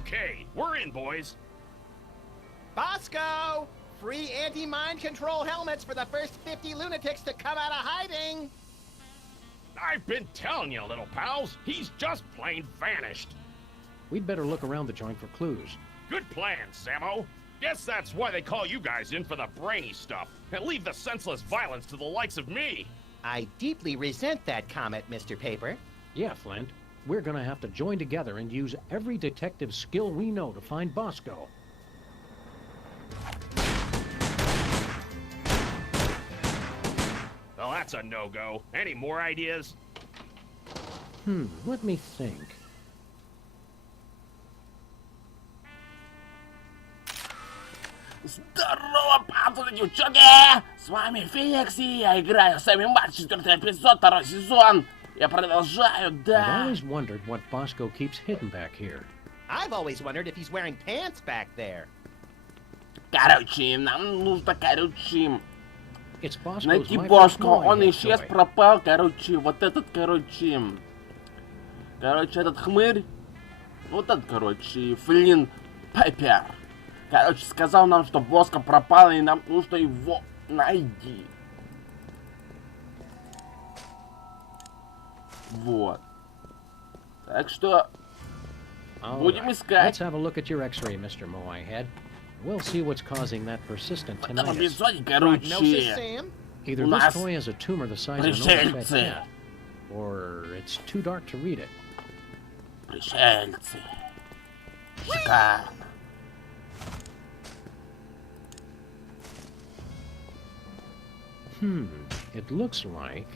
Okay, we're in, boys. Bosco! Free anti-mind control helmets for the first 50 lunatics to come out of hiding! I've been telling you, little pals. He's just plain vanished. We'd better look around the joint for clues. Good plan, Sammo. Guess that's why they call you guys in for the brainy stuff, and leave the senseless violence to the likes of me. I deeply resent that comment, Mr. Paper. Yeah, Flint. We're gonna have to join together and use every detective skill we know to find Bosco. Well, that's a no-go. Any more ideas? Let me think. Здорово, пацаны, девчонки! С вами Феникс, и я играю Сами Матч, 4-й эпизод, 2-й сезон. Я продолжаю, I've да. always wondered what Bosco keeps hidden back here. I've always wondered if he's wearing pants back there. Короче, нам нужно, It's Bosco's найти my Боско. first boy, Он that исчез, toy. пропал, вот этот, этот хмырь. Вот этот, Флинн Пайпер. Сказал нам, что Боско пропал, и нам нужно его найти. Вот. Так что будем Let's искать. have a look at your X-ray, Mr. Moihead. We'll see what's causing that persistent В этом tinnitus. эпизоде, Prognosis, Sam? Either у this нас toy has a tumor the size of an overfed пришельцы. cat, or it's too dark to read it. Пришельцы. Шикарно. It looks like...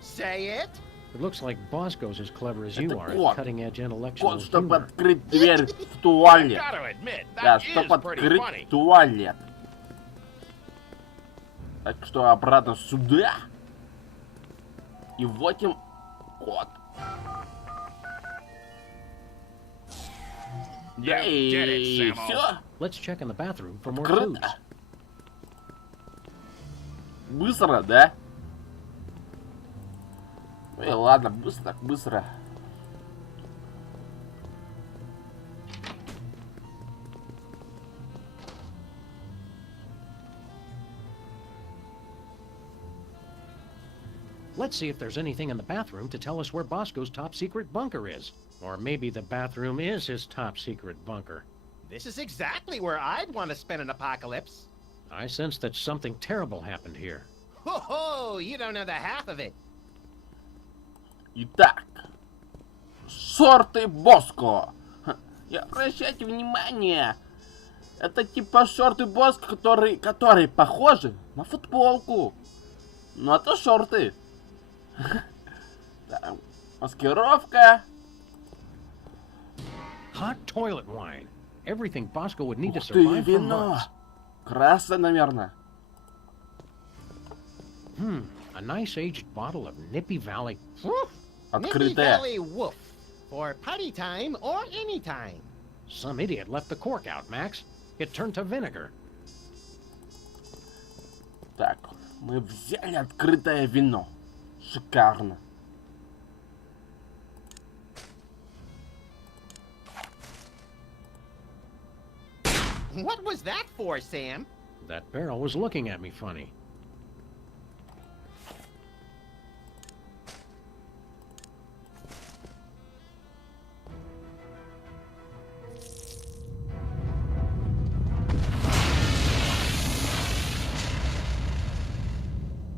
Say it? It looks like Bosco's as clever as Это you are код. at cutting-edge intellectual Код, чтобы humor. открыть дверь в туалет. Gotta admit, Да, that чтобы is pretty открыть funny. туалет. Так что обратно сюда. И вводим код. You did it, И Sammo. все. Let's check in the bathroom for more clues. Открыто. Быстро, да? Ну и ладно, быстро так быстро. Let's see if there's anything in the bathroom to tell us where Bosco's top-secret bunker is. Or maybe the bathroom is his top-secret bunker. This is exactly where I'd want to spend an apocalypse. I sense that something terrible happened here. Ho ho! You don't know the half of it. Итак, шорты Боско. И обращайте внимание, это типа шорты Боско, которые похожи на футболку. Ну это шорты. Да, маскировка. Hot toilet wine. Everything Bosco would need to Ух ты, survive for вино. months. Красное, наверное. A nice aged bottle of Nippy Valley. Nippy Открытое. Valley Woof. For party time or any time. Some idiot left the cork out, Max. It turned to vinegar. Так, мы взяли открытое вино. Шикарно. What was that for, Sam? That barrel was looking at me funny.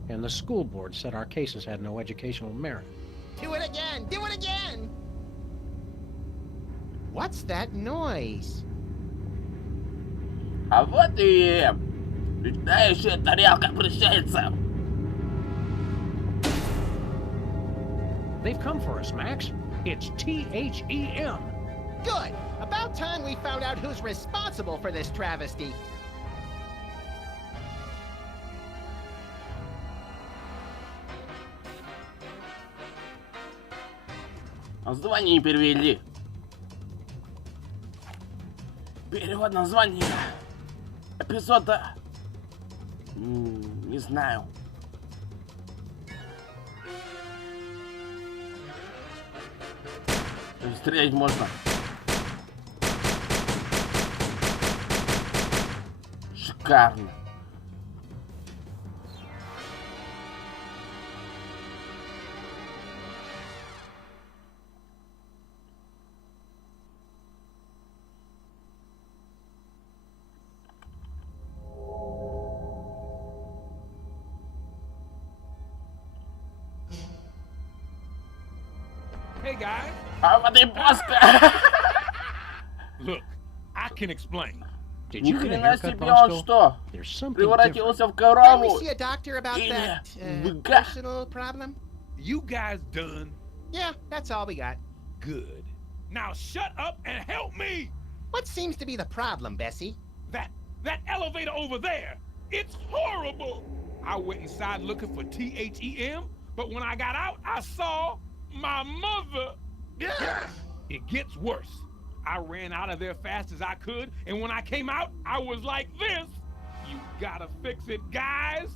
And the school board said our cases had no educational merit. Do it again! Do it again! What's that noise? А вот и летающая тарелка пришельцев. They've come for us, Max. It's THEM. Good! About time we found out who's responsible for this travesty. Название не перевели. Перевод названия эпизода... Не знаю. Стрелять можно. шикарно. Hey guys, А вот и Боско! look, I can explain. Did Ни you get a хрена haircut, себе, он Bosco? что? There's something different. Превратился в Can we корову? see a doctor about Или that быка? personal problem? You guys done? Yeah, that's all we got. Good. Now shut up and help me! What seems to be the problem, Bessie? That elevator over there, it's horrible! I went inside looking for THEM, but when I got out, I saw my mother! It gets worse. I ran out of there fast as I could, and when I came out, I was like this! You gotta fix it, guys!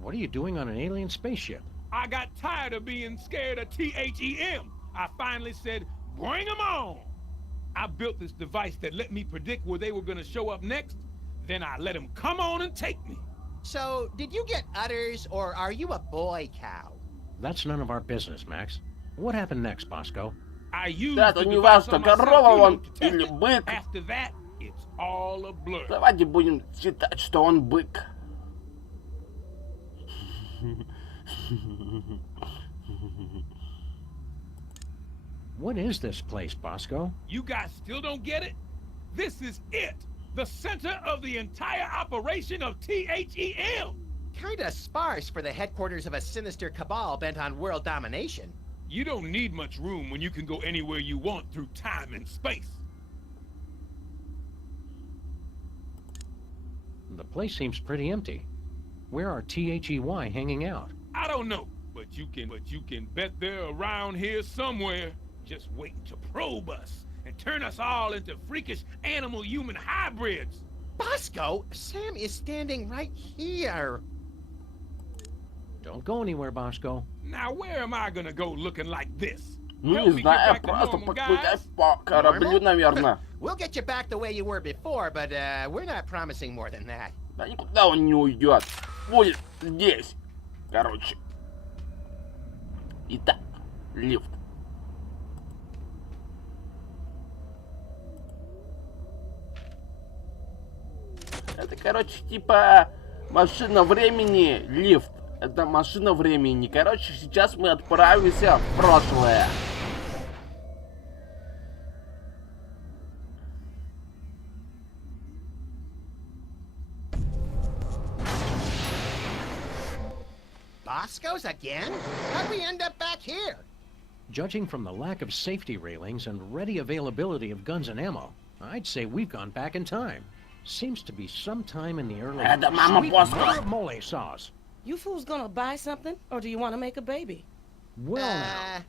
What are you doing on an alien spaceship? I got tired of being scared of THEM. I finally said, bring them on! I built this device that let me predict where they were gonna show up next, then I let them come on and take me. So, did you get udders, or are you a boy cow? That's none of our business, Max. What happened next, Bosco? I used Да, the то не device важно, on myself, корова you know, он to test или it. бык. After that, it's all a blur. Давайте будем считать, что он бык. What is this place, Bosco? You guys still don't get it? This is it! The center of the entire operation of THEM! Kinda sparse for the headquarters of a sinister cabal bent on world domination. You don't need much room when you can go anywhere you want through time and space. The place seems pretty empty. Where are THEY hanging out? I don't know, but you can bet they're around here somewhere, just waiting to probe us and turn us all into freakish animal-human hybrids. Bosco, Sam is standing right here. Don't go anywhere, Bosco. Now where am I gonna go looking like this? Ну, Help не me get знаю, back to просто normal, погулять guys. по кораблю, наверное. We'll get you back the way you were before, but we're not promising more than that. Да никуда он не уйдет. Будет здесь. Короче. Итак, лифт. Это, короче, типа машина времени, лифт. Это машина времени. Короче, сейчас мы отправимся в прошлое. Bosco's again? How'd we end up back here? Judging from the lack of safety railings and ready availability of guns and ammo, I'd say we've gone back in time. Seems to be sometime in the early... Это мама Sweet Боско. mother of mole sauce. You fools gonna buy something, or do you want to make a baby? Well, now,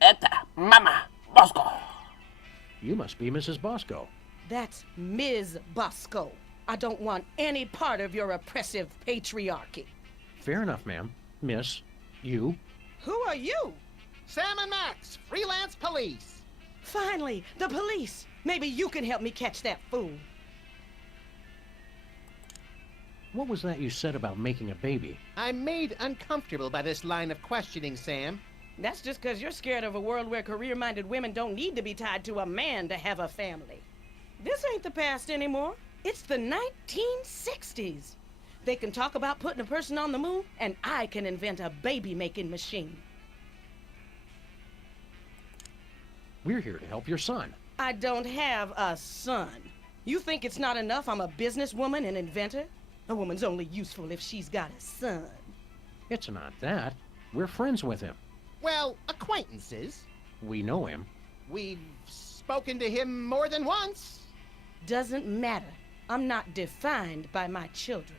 Это мама Боско. you must be Mrs. Bosco. That's Ms. Bosco. I don't want any part of your oppressive patriarchy. Fair enough, ma'am. Miss, you. Who are you? Sam and Max, freelance police. Finally, the police. Maybe you can help me catch that fool. What was that you said about making a baby? I'm made uncomfortable by this line of questioning, Sam. That's just because you're scared of a world where career-minded women don't need to be tied to a man to have a family. This ain't the past anymore. It's the 1960s. They can talk about putting a person on the moon, and I can invent a baby-making machine. We're here to help your son. I don't have a son. You think it's not enough I'm a businesswoman and inventor? A woman's only useful if she's got a son. It's not that. We're friends with him. Well, acquaintances. We know him. We've spoken to him more than once. Doesn't matter. I'm not defined by my children.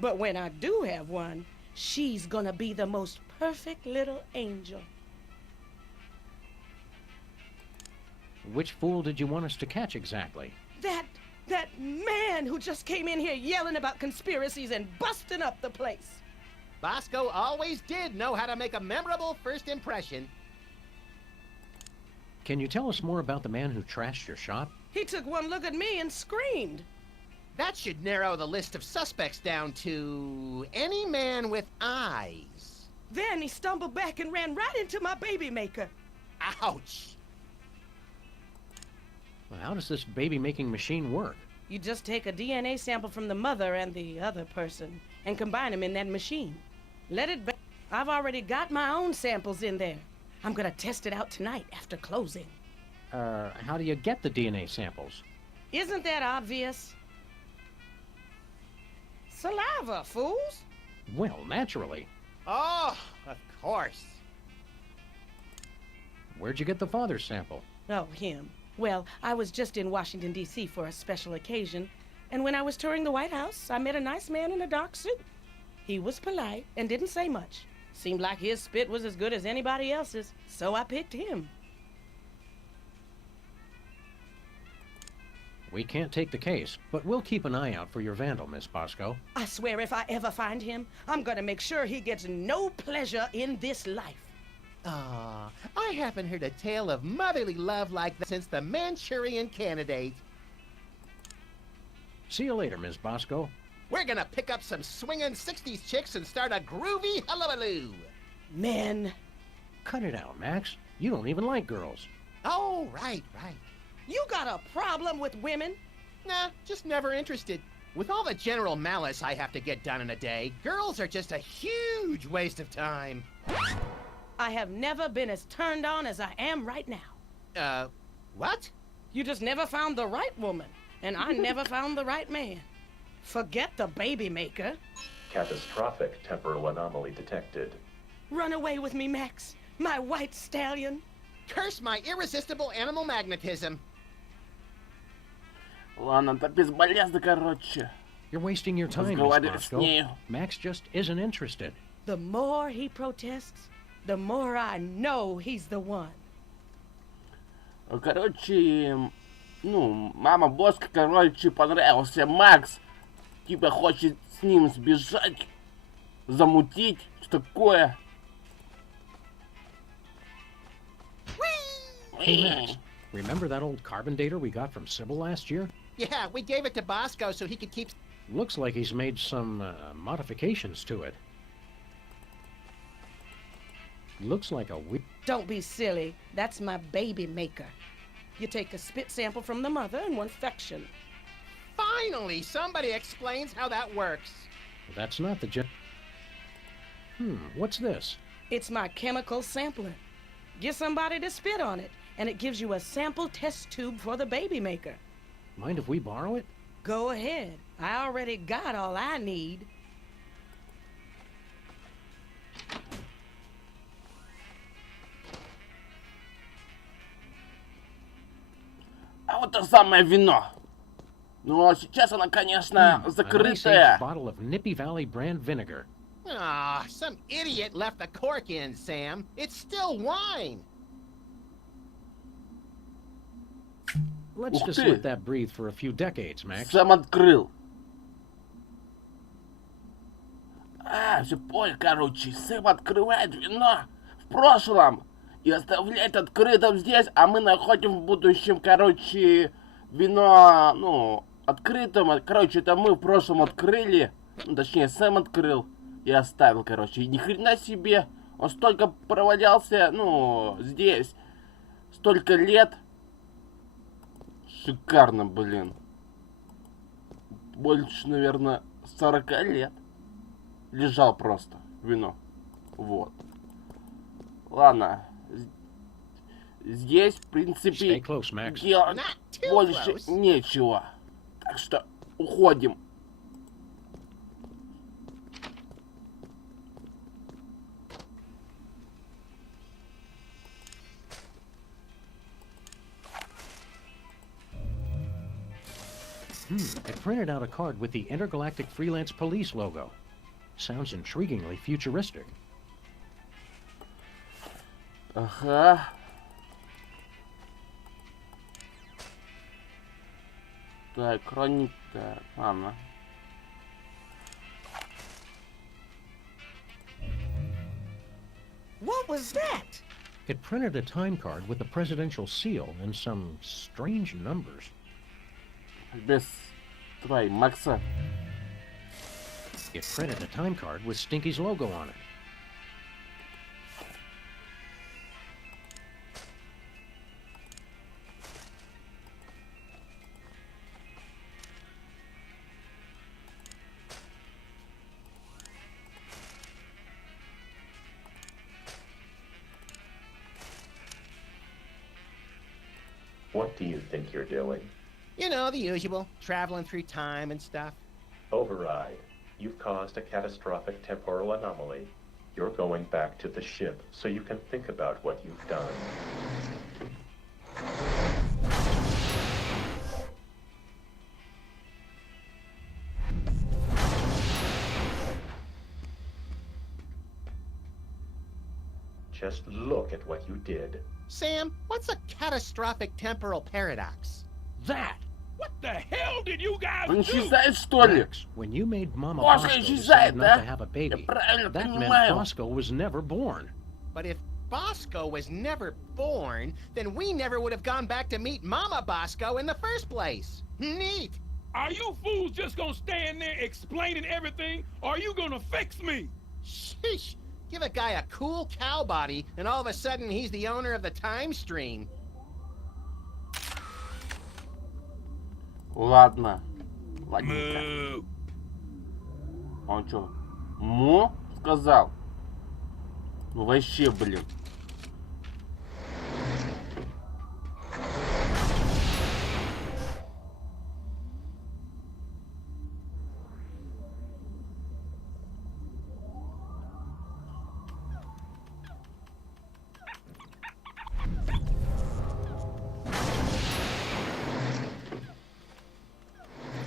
But when I do have one, she's gonna be the most perfect little angel. Which fool did you want us to catch exactly? That man who just came in here yelling about conspiracies and busting up the place. Bosco always did know how to make a memorable first impression. Can you tell us more about the man who trashed your shop? He took one look at me and screamed. That should narrow the list of suspects down to any man with eyes. Then he stumbled back and ran right into my baby maker. Ouch. Well, how does this baby-making machine work? You just take a DNA sample from the mother and the other person and combine them in that machine. Let it I've already got my own samples in there. I'm gonna test it out tonight after closing. How do you get the DNA samples? Isn't that obvious? Saliva, fools! Well, naturally. Oh, of course. Where'd you get the father's sample? Oh, him. Well, I was just in Washington, D.C. for a special occasion, and when I was touring the White House, I met a nice man in a dark suit. He was polite and didn't say much. Seemed like his spit was as good as anybody else's, so I picked him. We can't take the case, but we'll keep an eye out for your vandal, Miss Bosco. I swear if I ever find him, I'm gonna make sure he gets no pleasure in this life. Ah, I haven't heard a tale of motherly love like that since the Manchurian Candidate. See you later, Miss Bosco. We're gonna pick up some swinging 60s chicks and start a groovy hullabaloo. Men. Cut it out, Max. You don't even like girls. Oh, right. You got a problem with women? Nah, just never interested. With all the general malice I have to get done in a day, girls are just a huge waste of time. I have never been as turned on as I am right now. What? You just never found the right woman, and I never found the right man. Forget the baby maker. Catastrophic temporal anomaly detected. Run away with me, Max, my white stallion. Curse my irresistible animal magnetism. Ладно, это бесполезно, короче. You're wasting your time, Miss Разговаривать с Bosco. нею. Max just isn't interested. The more he protests, the more I know he's the one. Короче, ну, мама Боска, короче, понравился Макс. Типа хочет с ним сбежать, замутить, что такое. Hey, Max, remember that old carbon dater we got from Sybil last year? Yeah, we gave it to Bosco so he could keep... Looks like he's made some modifications to it. Looks like a Don't be silly. That's my baby maker. You take a spit sample from the mother and one fection. Finally, somebody explains how that works. That's not the what's this? It's my chemical sampler. Get somebody to spit on it, and it gives you a sample test tube for the baby maker. Mind if we borrow it? Go ahead. I already got all I need. А вот то самое вино. Но сейчас она, конечно, A nice закрытая. aged bottle of Nippy Valley brand vinegar. Ah, some idiot left the cork in, Sam. It's still wine. Let's Ух just ты. let that breathe for a few decades, Max. Сам открыл. Все понял, короче. Сэм открывает вино в прошлом и оставляет открытым здесь, а мы находим в будущем, короче, вино, ну, открытым. Короче, это мы в прошлом открыли, ну, точнее, Сэм открыл и оставил, короче. И ни хрена себе, он столько провалялся, ну, здесь, столько лет. Шикарно, блин. Больше, наверное, 40 лет. Лежал просто вино. Вот. Ладно. Здесь, в Stay принципе, close, Max. делать Not too больше close. нечего. Так что уходим. It printed out a card with the Intergalactic Freelance Police logo. Sounds intriguingly futuristic. Ага. Так, хроника. Ладно. What was that? It printed a time card with the presidential seal and some strange numbers. Без Трай Макса. It printed a time card with Stinky's logo on it. What do you think you're doing? You know, the usual. Traveling through time and stuff. Override. You've caused a catastrophic temporal anomaly. You're going back to the ship so you can think about what you've done. Just look at what you did. Sam, what's a catastrophic temporal paradox? That! What the hell did you guys Он do? исчезает, что ли? Max, when you made Mama Боско Bosco исчезает, decide not да? to have a baby, Я правильно that meant понимаю. Bosco was never born. But if Bosco was never born, then we never would have gone back to meet Mama Bosco in the first place. Neat! Are you fools just gonna stand there explaining everything, or are you gonna fix me? Sheesh! Give a guy a cool cow body, and all of a sudden he's the owner of the time stream. Ладно. Ладненько. Moo. Он что, Мо сказал? Ну вообще, блин.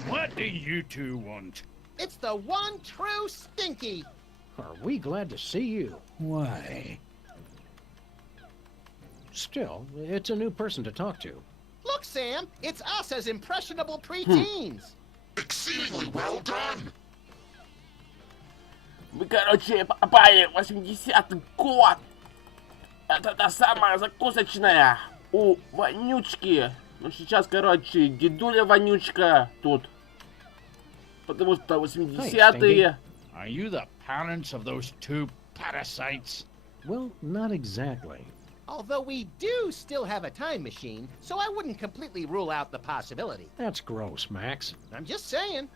What do you two want? It's the one true Stinky! Are we glad to see you? Why? Still, it's a new person to talk to. Look, Sam, it's us as impressionable preteens. Мы, короче, попали в 80-й год. Это та самая закусочная у Вонючки. Ну, сейчас, короче, дедуля Вонючка тут. Потому что 80-е... Are you the parents of those two parasites? Well, not exactly. Although we do still have a time machine, so I wouldn't completely rule out the possibility. That's gross, Max. I'm just saying.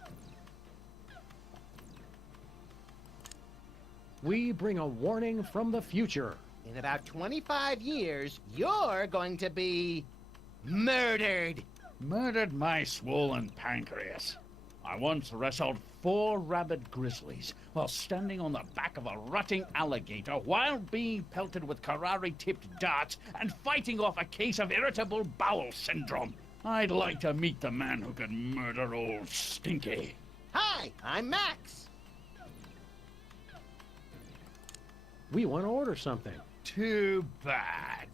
We bring a warning from the future. In about 25 years, you're going to be... murdered! Murdered my swollen pancreas. I once wrestled 4 rabid grizzlies while standing on the back of a rutting alligator while being pelted with Karari-tipped darts and fighting off a case of irritable bowel syndrome. I'd like to meet the man who could murder old Stinky. Hi, I'm Max. We want to order something. Too bad.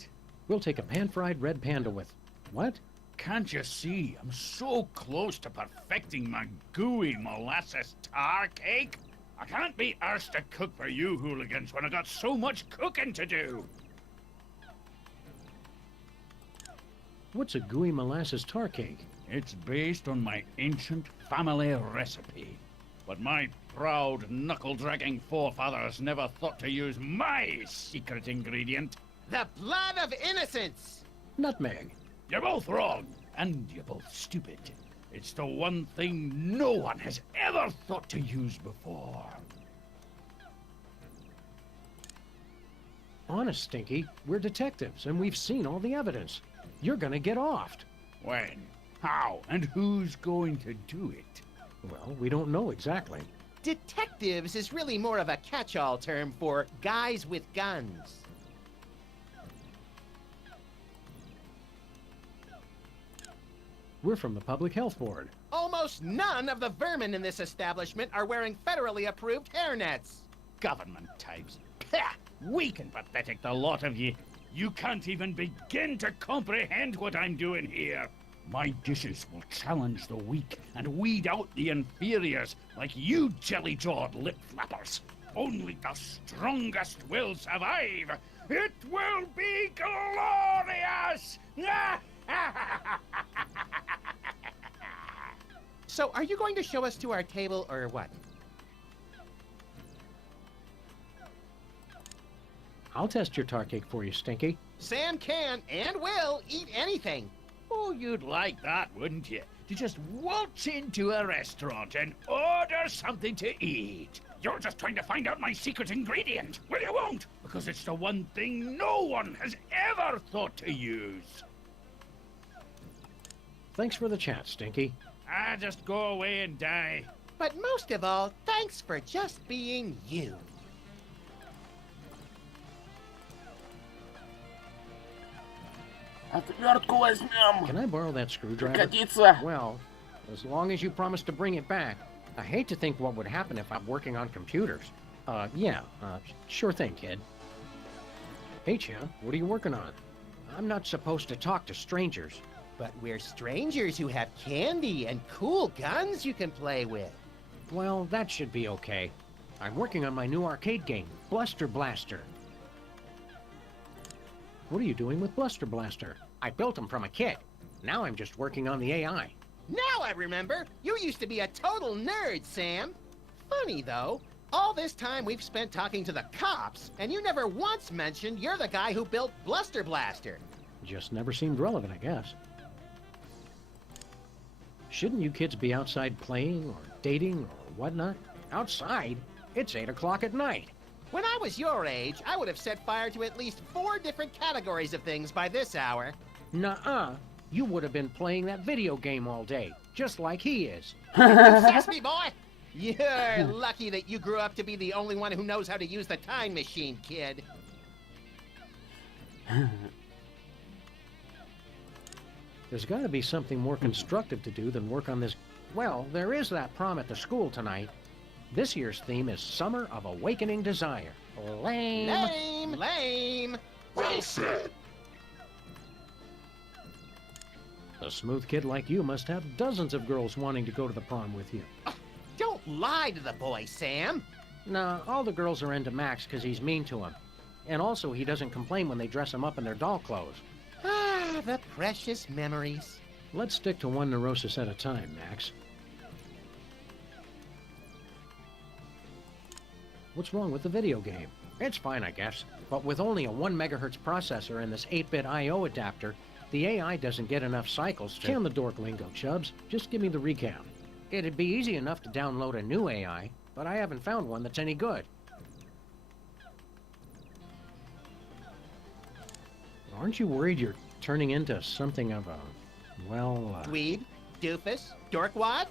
We'll take a pan-fried red panda with... What? Can't you see? I'm so close to perfecting my gooey molasses tar cake. I can't be arsed to cook for you hooligans when I got so much cooking to do. What's a gooey molasses tar cake? It's based on my ancient family recipe. But my proud, knuckle-dragging forefathers never thought to use my secret ingredient. The blood of innocence! Nutmeg. You're both wrong, and you're both stupid. It's the one thing no one has ever thought to use before. Honest, Stinky, we're detectives, and we've seen all the evidence. You're gonna get offed. When? How? And who's going to do it? Well, we don't know exactly. Detectives is really more of a catch-all term for guys with guns. We're from the Public Health Board. Almost none of the vermin in this establishment are wearing federally approved hairnets. Government types. Pah! Weak and pathetic, the lot of ye. You can't even begin to comprehend what I'm doing here. My dishes will challenge the weak and weed out the inferiors like you jelly-jawed lip flappers. Only the strongest will survive. It will be glorious! So, are you going to show us to our table or what? I'll test your tar cake for you, Stinky. Sam can and will eat anything. Oh, you'd like that, wouldn't you? To just waltz into a restaurant and order something to eat. You're just trying to find out my secret ingredient. Well, you won't, because it's the one thing no one has ever thought to use. Thanks for the chat, Stinky. Just go away and die. But most of all, thanks for just being you. Отвертку возьмем. Can I borrow that screwdriver? Пригодится. Well, as long as you promise to bring it back. I hate to think what would happen if I'm working on computers. Sure thing, kid. Hey, Champ, what are you working on? I'm not supposed to talk to strangers. But we're strangers who have candy and cool guns you can play with. Well, that should be okay. I'm working on my new arcade game, Bluster Blaster. What are you doing with Bluster Blaster? I built him from a kit. Now I'm just working on the AI. Now I remember! You used to be a total nerd, Sam! Funny, though. All this time we've spent talking to the cops, and you never once mentioned you're the guy who built Bluster Blaster. Just never seemed relevant, I guess. Shouldn't you kids be outside playing or dating or whatnot? Outside? It's 8 o'clock at night. When I was your age, I would have set fire to at least 4 different categories of things by this hour. Nuh-uh. You would have been playing that video game all day, just like he is. Obsess me, boy! You're lucky that you grew up to be the only one who knows how to use the time machine, kid. There's got to be something more constructive to do than work on this. Well, there is that prom at the school tonight. This year's theme is Summer of Awakening Desire. Lame. Lame! Lame! Well said. A smooth kid like you must have dozens of girls wanting to go to the prom with you. Don't lie to the boy, Sam! Nah, all the girls are into Max because he's mean to them. And also, he doesn't complain when they dress him up in their doll clothes. Ah, the precious memories. Let's stick to one neurosis at a time, Max. What's wrong with the video game? It's fine, I guess. But with only a 1 megahertz processor and this 8-bit I/O adapter, the AI doesn't get enough cycles to... Can the dork lingo, Chubbs. Just give me the recap. It'd be easy enough to download a new AI, but I haven't found one that's any good. Aren't you worried you're turning into something of a... Dweeb? Doofus? Dorkwad?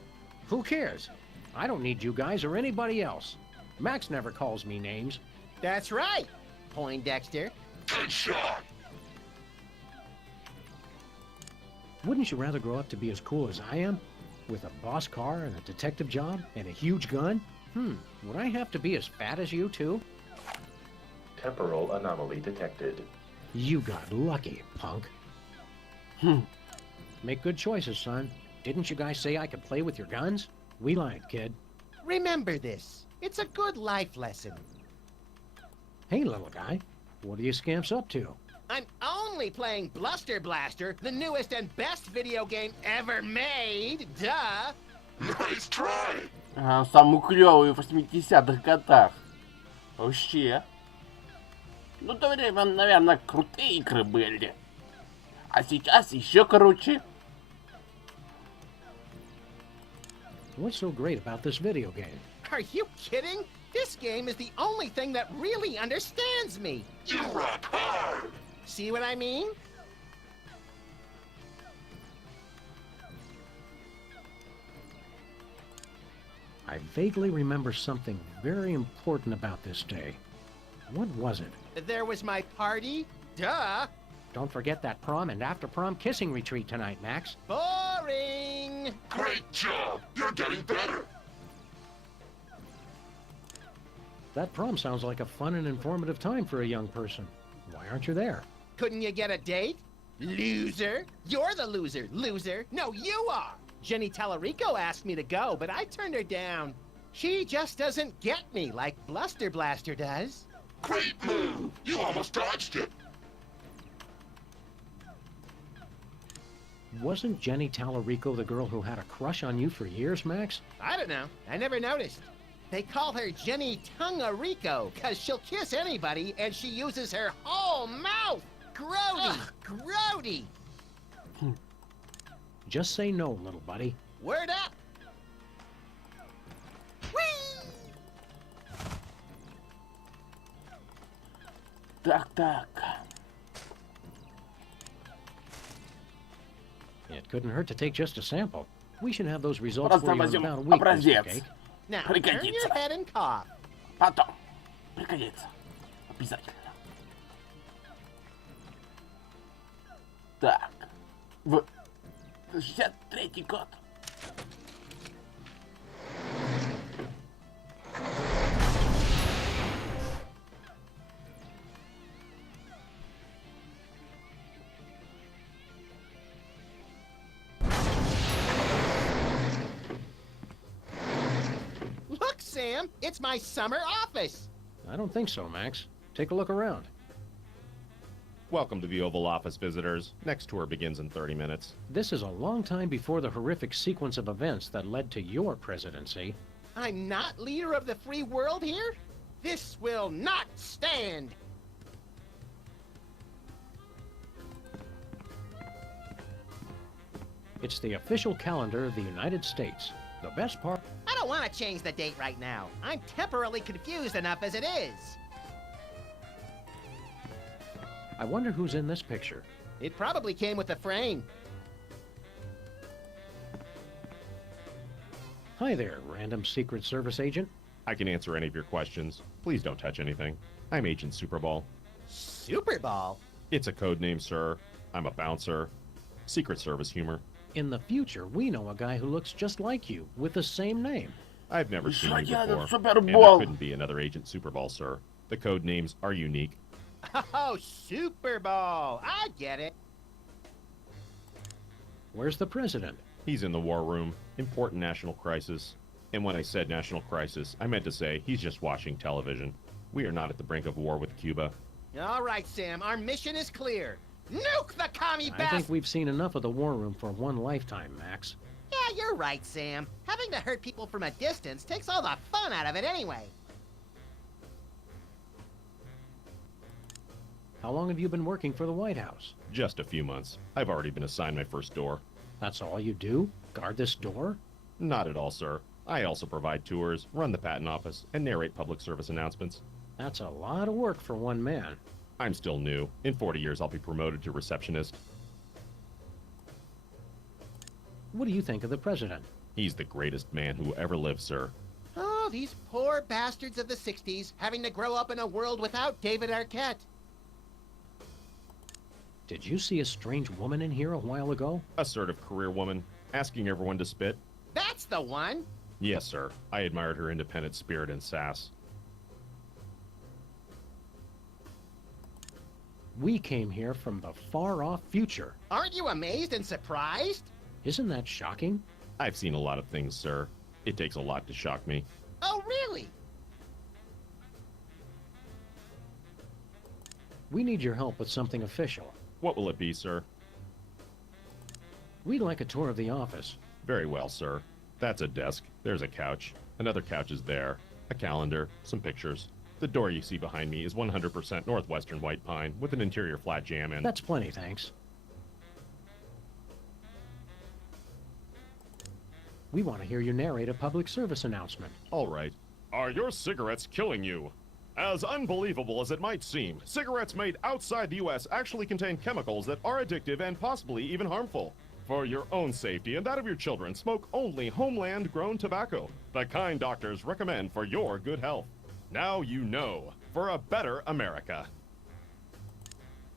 Who cares? I don't need you guys or anybody else. Max never calls me names. That's right, Poindexter. Good shot. Wouldn't you rather grow up to be as cool as I am? With a boss car and a detective job and a huge gun? Would I have to be as fat as you too? Temporal anomaly detected. You got lucky, punk. Make good choices, son. Didn't you guys say I could play with your guns? We lied, kid. Remember this. It's a good life lesson. Hey, little guy. What are you scamps up to? I'm only playing Bluster Blaster, the newest and best video game ever made. Duh! Nice try. Самый клевый в 80-х годах. Вообще. Ну, в то время, наверное, крутые игры были. А сейчас еще круче. What's so great about this video game? Are you kidding? This game is the only thing that really understands me. You rock hard. See what I mean? I vaguely remember something very important about this day. What was it? There was my party. Duh! Don't forget that prom and after-prom kissing retreat tonight, Max. Boring! Great job. You're getting better. That prom sounds like a fun and informative time for a young person. Why aren't you there? Couldn't you get a date? Loser! You're the loser, loser! No, you are! Jenny Tallarico asked me to go, but I turned her down. She just doesn't get me like Bluster Blaster does. Great move. You almost dodged it. Wasn't Jenny Tallarico the girl who had a crush on you for years, Max? I don't know. I never noticed. They call her Jenny Tungarico because she'll kiss anybody and she uses her whole mouth. Grody! Grody! Just say no, little buddy. Word up! Whee! Так. It couldn't hurt to take just a sample. We should have those results Просто for you in возьмем about a week, Mr. образец. Cake. Now, turn Пригодится. your head and cough. Потом. Пригодится. Обязательно. Так. В 63-й год. Look, Sam, it's my summer office. I don't think so, Max. Take a look around. Welcome to the Oval Office, visitors. Next tour begins in 30 minutes. This is a long time before the horrific sequence of events that led to your presidency. I'm not leader of the free world here? This will not stand. It's the official calendar of the United States. The best part... I don't want to change the date right now. I'm temporarily confused enough as it is. I wonder who's in this picture. It probably came with the frame. Hi there, random Secret Service agent. I can answer any of your questions. Please don't touch anything. I'm Agent Superball. Super Ball? It's a code name, sir. I'm a bouncer. Secret Service humor. In the future, we know a guy who looks just like you, with the same name. I've never seen you Yeah, before. that's Super And there Bowl. couldn't be another Agent Superball, sir. The code names are unique. Oh, Super Ball. I get it. Where's the president? He's in the war room. Important national crisis. And when I said national crisis, I meant to say he's just watching television. We are not at the brink of war with Cuba. All right, Sam, our mission is clear. Nuke the commie I bastard! think we've seen enough of the war room for one lifetime, Max. Yeah, you're right, Sam. Having to hurt people from a distance takes all the fun out of it anyway. How long have you been working for the White House? Just a few months. I've already been assigned my first door. That's all you do? Guard this door? Not at all, sir. I also provide tours, run the patent office, and narrate public service announcements. That's a lot of work for one man. I'm still new. In 40 years, I'll be promoted to receptionist. What do you think of the president? He's the greatest man who ever lived, sir. Oh, these poor bastards of the 60s having to grow up in a world without David Arquette. Did you see a strange woman in here a while ago? Assertive career woman, asking everyone to spit. That's the one. Yes, sir. I admired her independent spirit and sass. We came here from the far-off future. Aren't you amazed and surprised? Isn't that shocking? I've seen a lot of things, sir. It takes a lot to shock me. Oh, really? We need your help with something official. What will it be, sir? We'd like a tour of the office. Very well, sir. That's a desk. There's a couch. Another couch is there. A calendar. Some pictures. The door you see behind me is 100% Northwestern white pine with an interior flat jam in. That's plenty, thanks. We want to hear you narrate a public service announcement. All right. Are your cigarettes killing you? As unbelievable as it might seem, cigarettes made outside the U.S. actually contain chemicals that are addictive and possibly even harmful. For your own safety and that of your children, smoke only homeland-grown tobacco, the kind doctors recommend for your good health. Now you know, for a better America.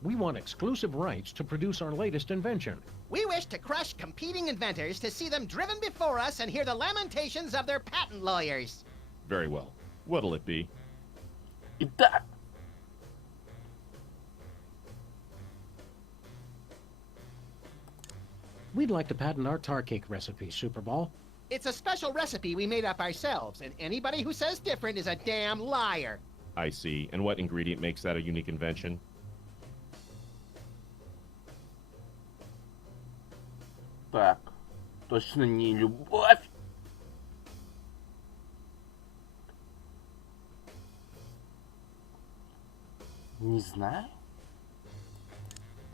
We want exclusive rights to produce our latest invention. We wish to crush competing inventors to see them driven before us and hear the lamentations of their patent lawyers. Very well. What'll it be? Итак, We'd like to patent our tar cake recipe, Superball. It's a special recipe we made up ourselves, and anybody who says different is a damn liar. I see. And what ingredient makes that a unique invention? Так. Точно не любовь. Не знаю.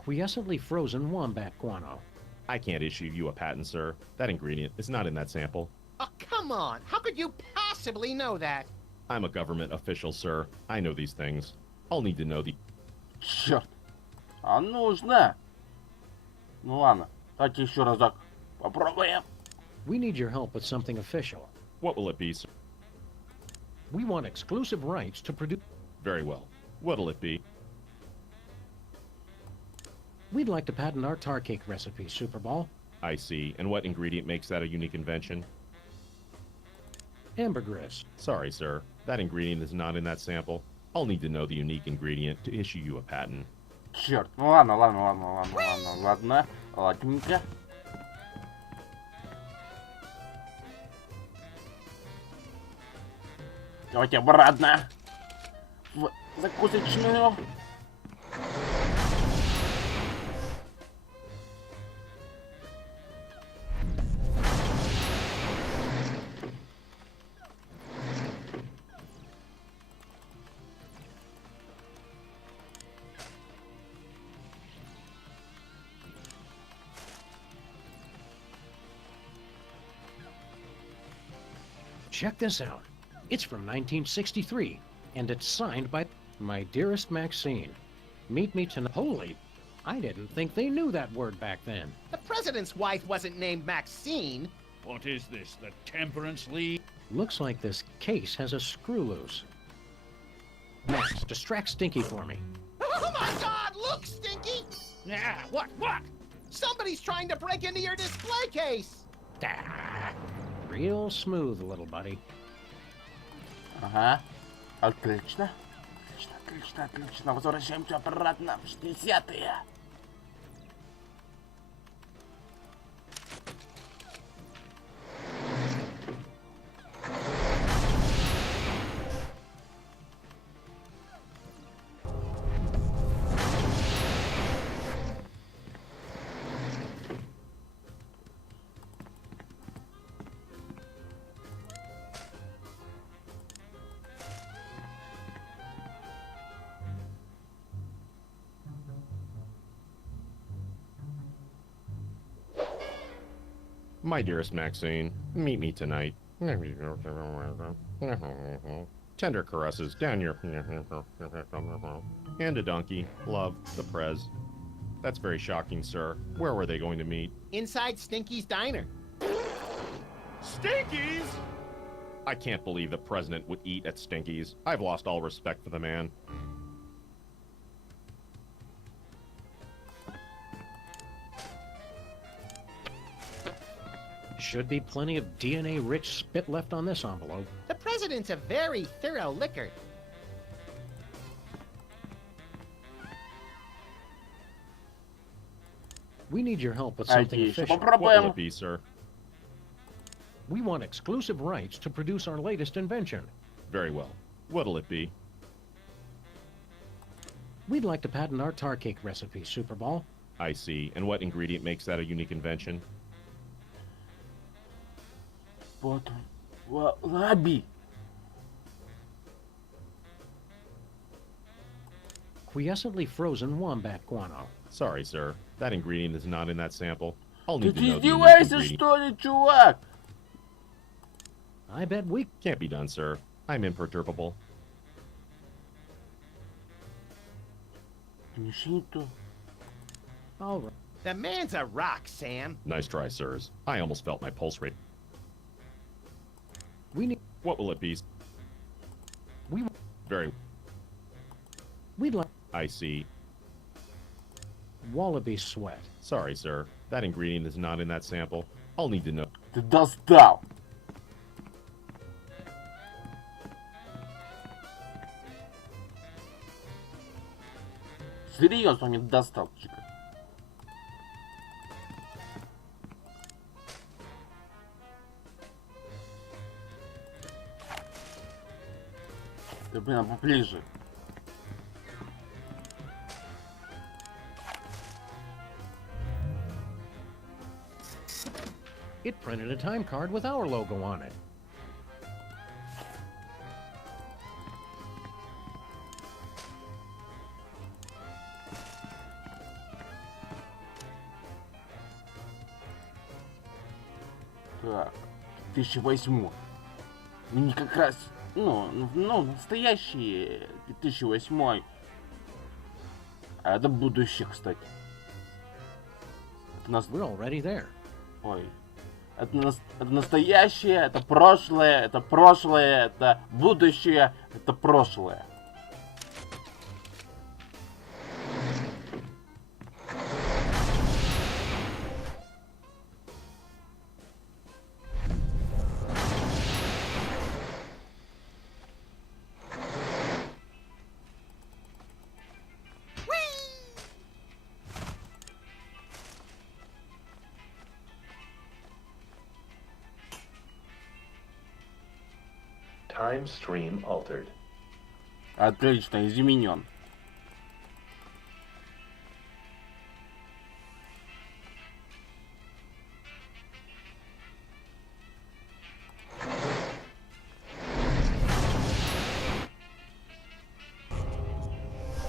Quiescently frozen wombat guano. I can't issue you a patent, sir. That ingredient is not in that sample. Oh, come on. How could you possibly know that? I'm a government official, sir. I know these things. I'll need to know the... Черт. А нужно. Ну ладно. Давайте еще разок попробуем. We need your help with something official. What will it be, sir? We want exclusive rights to produce... Very well. What'll it be? We'd like to patent our tar cake recipe, Superball. I see. And what ingredient makes that a unique invention? Ambergris. Sorry, sir. That ingredient is not in that sample. I'll need to know the unique ingredient to issue you a patent. Черт. Ну ладно. Ладненько. Давайте обратно. В закусочную. Check this out. It's from 1963, and it's signed by my dearest Maxine. Meet me tonight. Holy, I didn't think they knew that word back then. The president's wife wasn't named Maxine. What is this, the Temperance League? Looks like this case has a screw loose. Max, distract Stinky for me. Oh my God! Look, Stinky! Ah, what? Somebody's trying to break into your display case. Ah, real smooth, little buddy. Ага. Отлично. Отлично. Возвращаемся обратно в 60-е. My dearest Maxine, meet me tonight. Tender caresses down your... And a donkey. Love, the Prez. That's very shocking, sir. Where were they going to meet? Inside Stinky's diner. Stinkies? I can't believe the president would eat at Stinky's. I've lost all respect for the man. Should be plenty of DNA-rich spit left on this envelope. The president's a very thorough licker. We need your help with something Давайте еще official. What will попробуем. it be, sir? We want exclusive rights to produce our latest invention. Very well. What'll it be? We'd like to patent our tar cake recipe, Superball. I see. And what ingredient makes that a unique invention? Вот он. Лаби. Quiescently frozen wombat guano. Sorry, sir. That ingredient is not in that sample. I'll Ты need to know the unique издеваешься, ingredient. что ли, чувак? I bet we... Can't be done, sir. I'm imperturbable. Ничего не то. All right. The man's a rock, Sam. Nice try, sirs. I almost felt my pulse rate. We need... What will it be? We... Very... We'd like... I see. Wallaby sweat. Sorry, sir. That ingredient is not in that sample. I'll need to know. Ты достал. Серьезно, он не достал, чика. Ты, блин, поближе. It printed a time card with our logo on it. Так, 2008. Мне как раз, настоящий 2008. А это будущее, кстати. Это We're already there. Ой. Это настоящее, это прошлое, это будущее, это прошлое. Time stream altered. Отлично, изменен.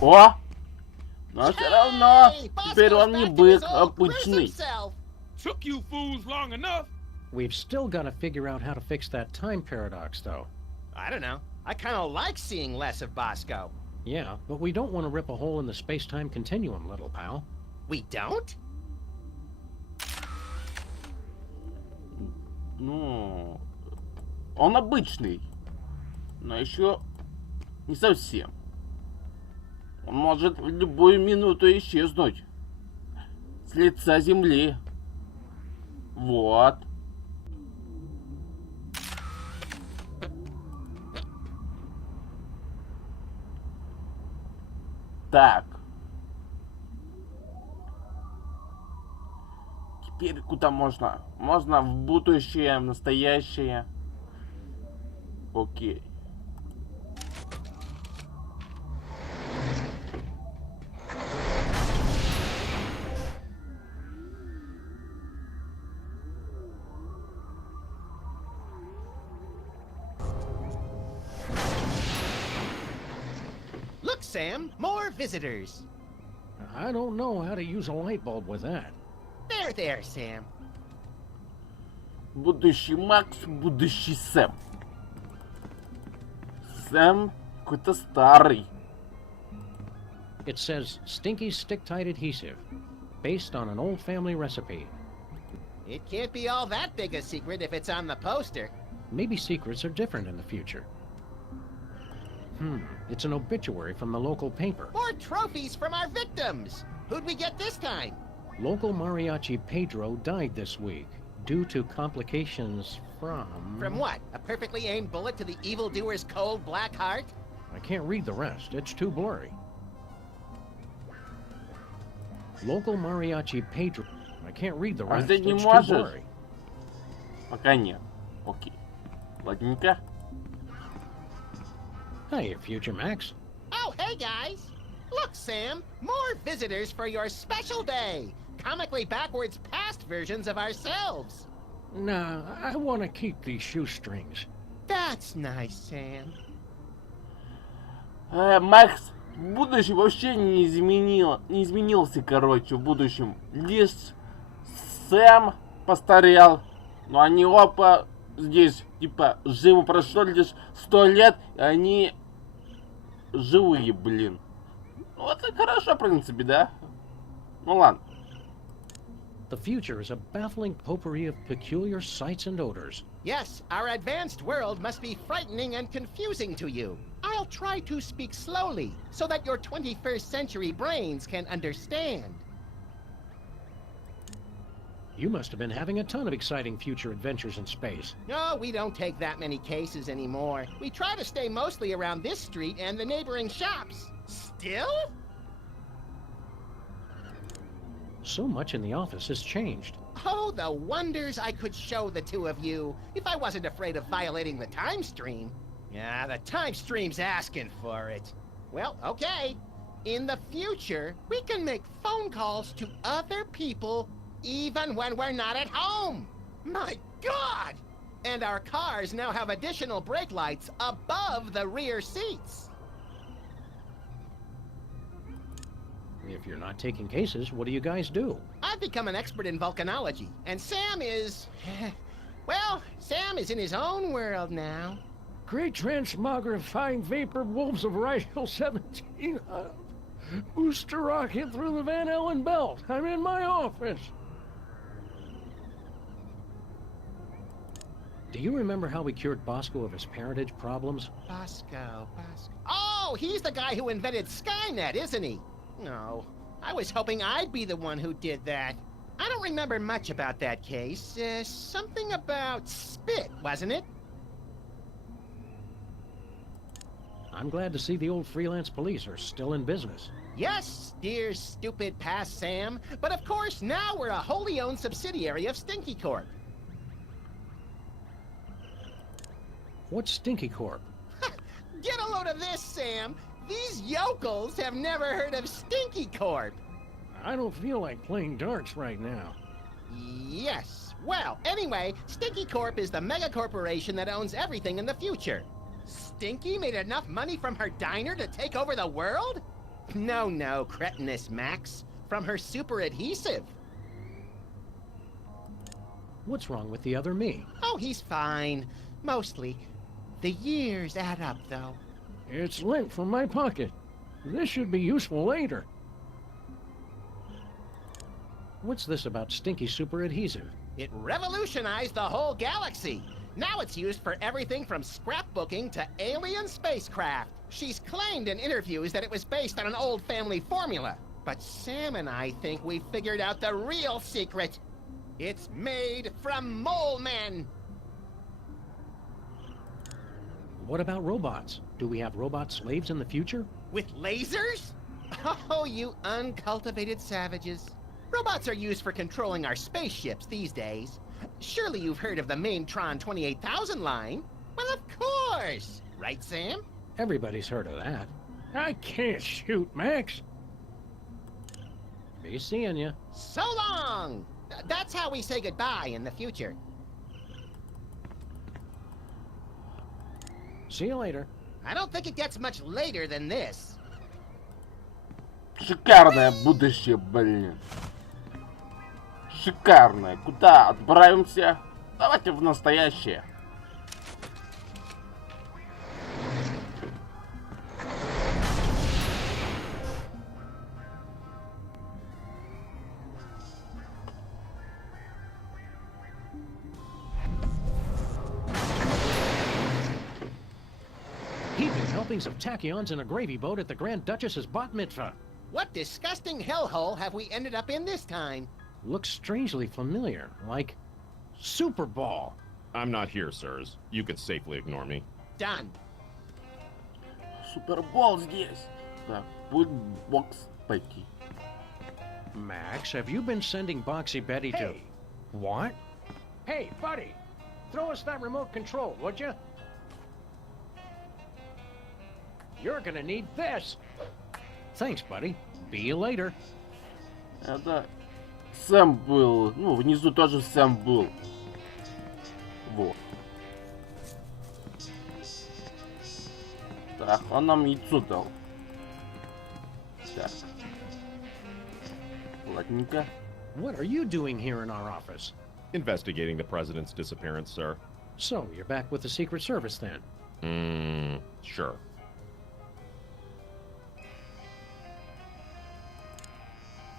О! Но все равно, теперь он не бык, а обычный. Took you fools long enough. We've still got to figure out how to fix that time paradox, though. I don't know. I kind of like seeing less of Bosco. Yeah, but we don't want to rip a hole in the space-time continuum, little pal. We don't? Ну, он обычный, но еще не совсем. Он может в любую минуту исчезнуть с лица земли. Вот. Так. Теперь куда можно? Можно в будущее, в настоящее. Окей. Look, Sam, more visitors. I don't know how to use a light bulb with that. There, Sam. Будущий Макс, будущий Сэм. Сэм какой-то старый. It says Stinky Stick-Tight Adhesive, based on an old family recipe. It can't be all that big a secret if it's on the poster. Maybe secrets are different in the future. It's an obituary from the local paper. More trophies from our victims. Who'd we get this time? Local mariachi Pedro died this week due to complications from... From what? A perfectly aimed bullet to the evildoer's cold black heart? I can't read the rest. It's too blurry. Local mariachi Pedro... I can't read the rest. ты не It's можешь? too blurry. Пока нет. Окей. Ладненько. Hey, Future Max. Oh, hey, guys. Look, Sam, more visitors for your special day. Comically backwards past versions of ourselves. Nah, I want to keep these shoestrings. That's nice, Sam. Макс в будущем вообще не изменился, короче, в будущем. Лишь Сэм постарел, но они оба здесь, типа, живы, прошло лишь 100 лет, и они живые, блин. Ну, это хорошо, в принципе, да? Ну, ладно. The future is a baffling potpourri of peculiar sights and odors. Yes, our advanced world must be frightening and confusing to you. I'll try to speak slowly so that your 21st century brains can understand. You must have been having a ton of exciting future adventures in space. No, we don't take that many cases anymore. We try to stay mostly around this street and the neighboring shops. Still? So much in the office has changed. Oh, the wonders I could show the two of you if I wasn't afraid of violating the time stream. Yeah, the time stream's asking for it. Well, okay. In the future, we can make phone calls to other people even when we're not at home. My God! And our cars now have additional brake lights above the rear seats. If you're not taking cases, what do you guys do? I've become an expert in volcanology, and Sam is... well, Sam is in his own world now. Great transmogrifying vapor wolves of Rifle 17. Booster rocket through the Van Allen belt. I'm in my office. Do you remember how we cured Bosco of his parentage problems? Bosco. Oh, he's the guy who invented Skynet, isn't he? No, I was hoping I'd be the one who did that. I don't remember much about that case. Something about spit, wasn't it? I'm glad to see the old freelance police are still in business. Yes, dear stupid past Sam. But of course, now we're a wholly owned subsidiary of Stinky Corp. What's Stinky Corp? Get a load of this, Sam. These yokels have never heard of Stinky Corp. I don't feel like playing darts right now. Yes. Well, anyway, Stinky Corp is the mega corporation that owns everything in the future. Stinky made enough money from her diner to take over the world? No, cretinous Max. From her super adhesive. What's wrong with the other me? Oh, he's fine. Mostly. The years add up, though. It's lint from my pocket. This should be useful later. What's this about stinky super adhesive? It revolutionized the whole galaxy. Now it's used for everything from scrapbooking to alien spacecraft. She's claimed in interviews that it was based on an old family formula. But Sam and I think we figured out the real secret. It's made from mole men. What about robots? Do we have robot slaves in the future? With lasers? Oh, you uncultivated savages. Robots are used for controlling our spaceships these days. Surely you've heard of the Maintron 28,000 line? Well, of course! Right, Sam? Everybody's heard of that. I can't shoot, Max. Be seeing you. So long! That's how we say goodbye in the future. See you later. I don't think it gets much later than this. Шикарное будущее, блин. Шикарное. Куда отправимся? Давайте в настоящее. Heaping helpings of tachyons in a gravy boat at the Grand Duchess's bat mitzvah. What disgusting hellhole have we ended up in this time? Looks strangely familiar, like Super Ball. I'm not here, sirs. You can safely ignore me. Done. Супербол здесь. Так, будет бокс пойти. Max, have you been sending Boxy Betty to... Hey. What? Hey, buddy! Throw us that remote control, would you? You're gonna need this! Thanks, buddy. Be you later. Это Сэм был. Ну, внизу тоже Сэм был. Вот. Так, он нам яйцо дал. Так. Ладненько. What are you doing here in our office? Investigating the president's disappearance, sir. So, you're back with the Secret Service then? Sure.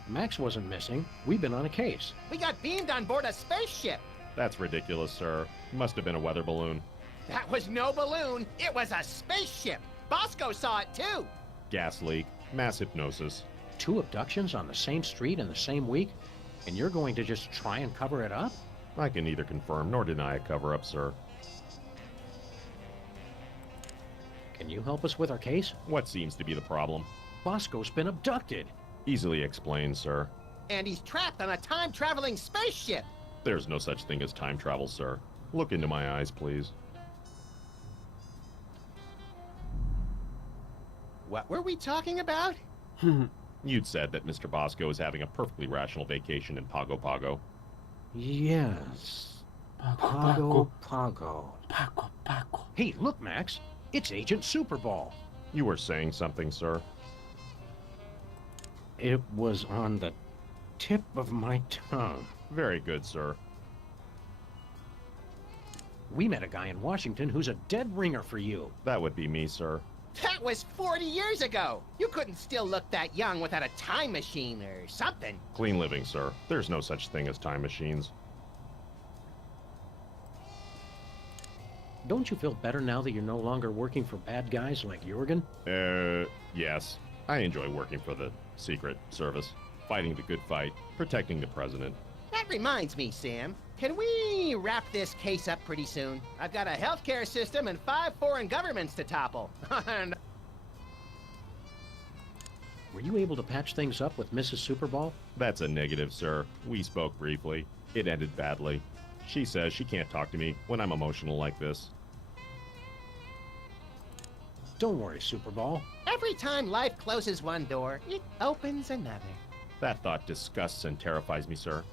Max wasn't missing. We've been on a case. We got beamed on board a spaceship. That's ridiculous, sir. Must have been a weather balloon. That was no balloon. It was a spaceship. Bosco saw it too. Gas leak. Mass hypnosis. 2 abductions on the same street in the same week? And you're going to just try and cover it up? I can neither confirm nor deny a cover-up, sir. Can you help us with our case? What seems to be the problem? Bosco's been abducted. Easily explained, sir. And he's trapped on a time-traveling spaceship. There's no such thing as time travel, sir. Look into my eyes, please. What were we talking about? You'd said that Mr. Bosco is having a perfectly rational vacation in Pago Pago. Yes. Pago, Pago. Pago. Hey, look, Max. It's Agent Superball. You were saying something, sir. It was on the tip of my tongue. Very good, sir. We met a guy in Washington who's a dead ringer for you. That would be me, sir. That was 40 years ago. You couldn't still look that young without a time machine or something. Clean living, sir. There's no such thing as time machines. Don't you feel better now that you're no longer working for bad guys like Jurgen? Yes. I enjoy working for the Secret Service. Fighting the good fight. Protecting the president. That reminds me, Sam. Can we wrap this case up pretty soon? I've got a healthcare system and 5 foreign governments to topple. And Were you able to patch things up with Mrs. Superball? That's a negative, sir. We spoke briefly. It ended badly. She says she can't talk to me when I'm emotional like this. Don't worry, Superball. every time life closes one door, it opens another. That thought disgusts and terrifies me, sir.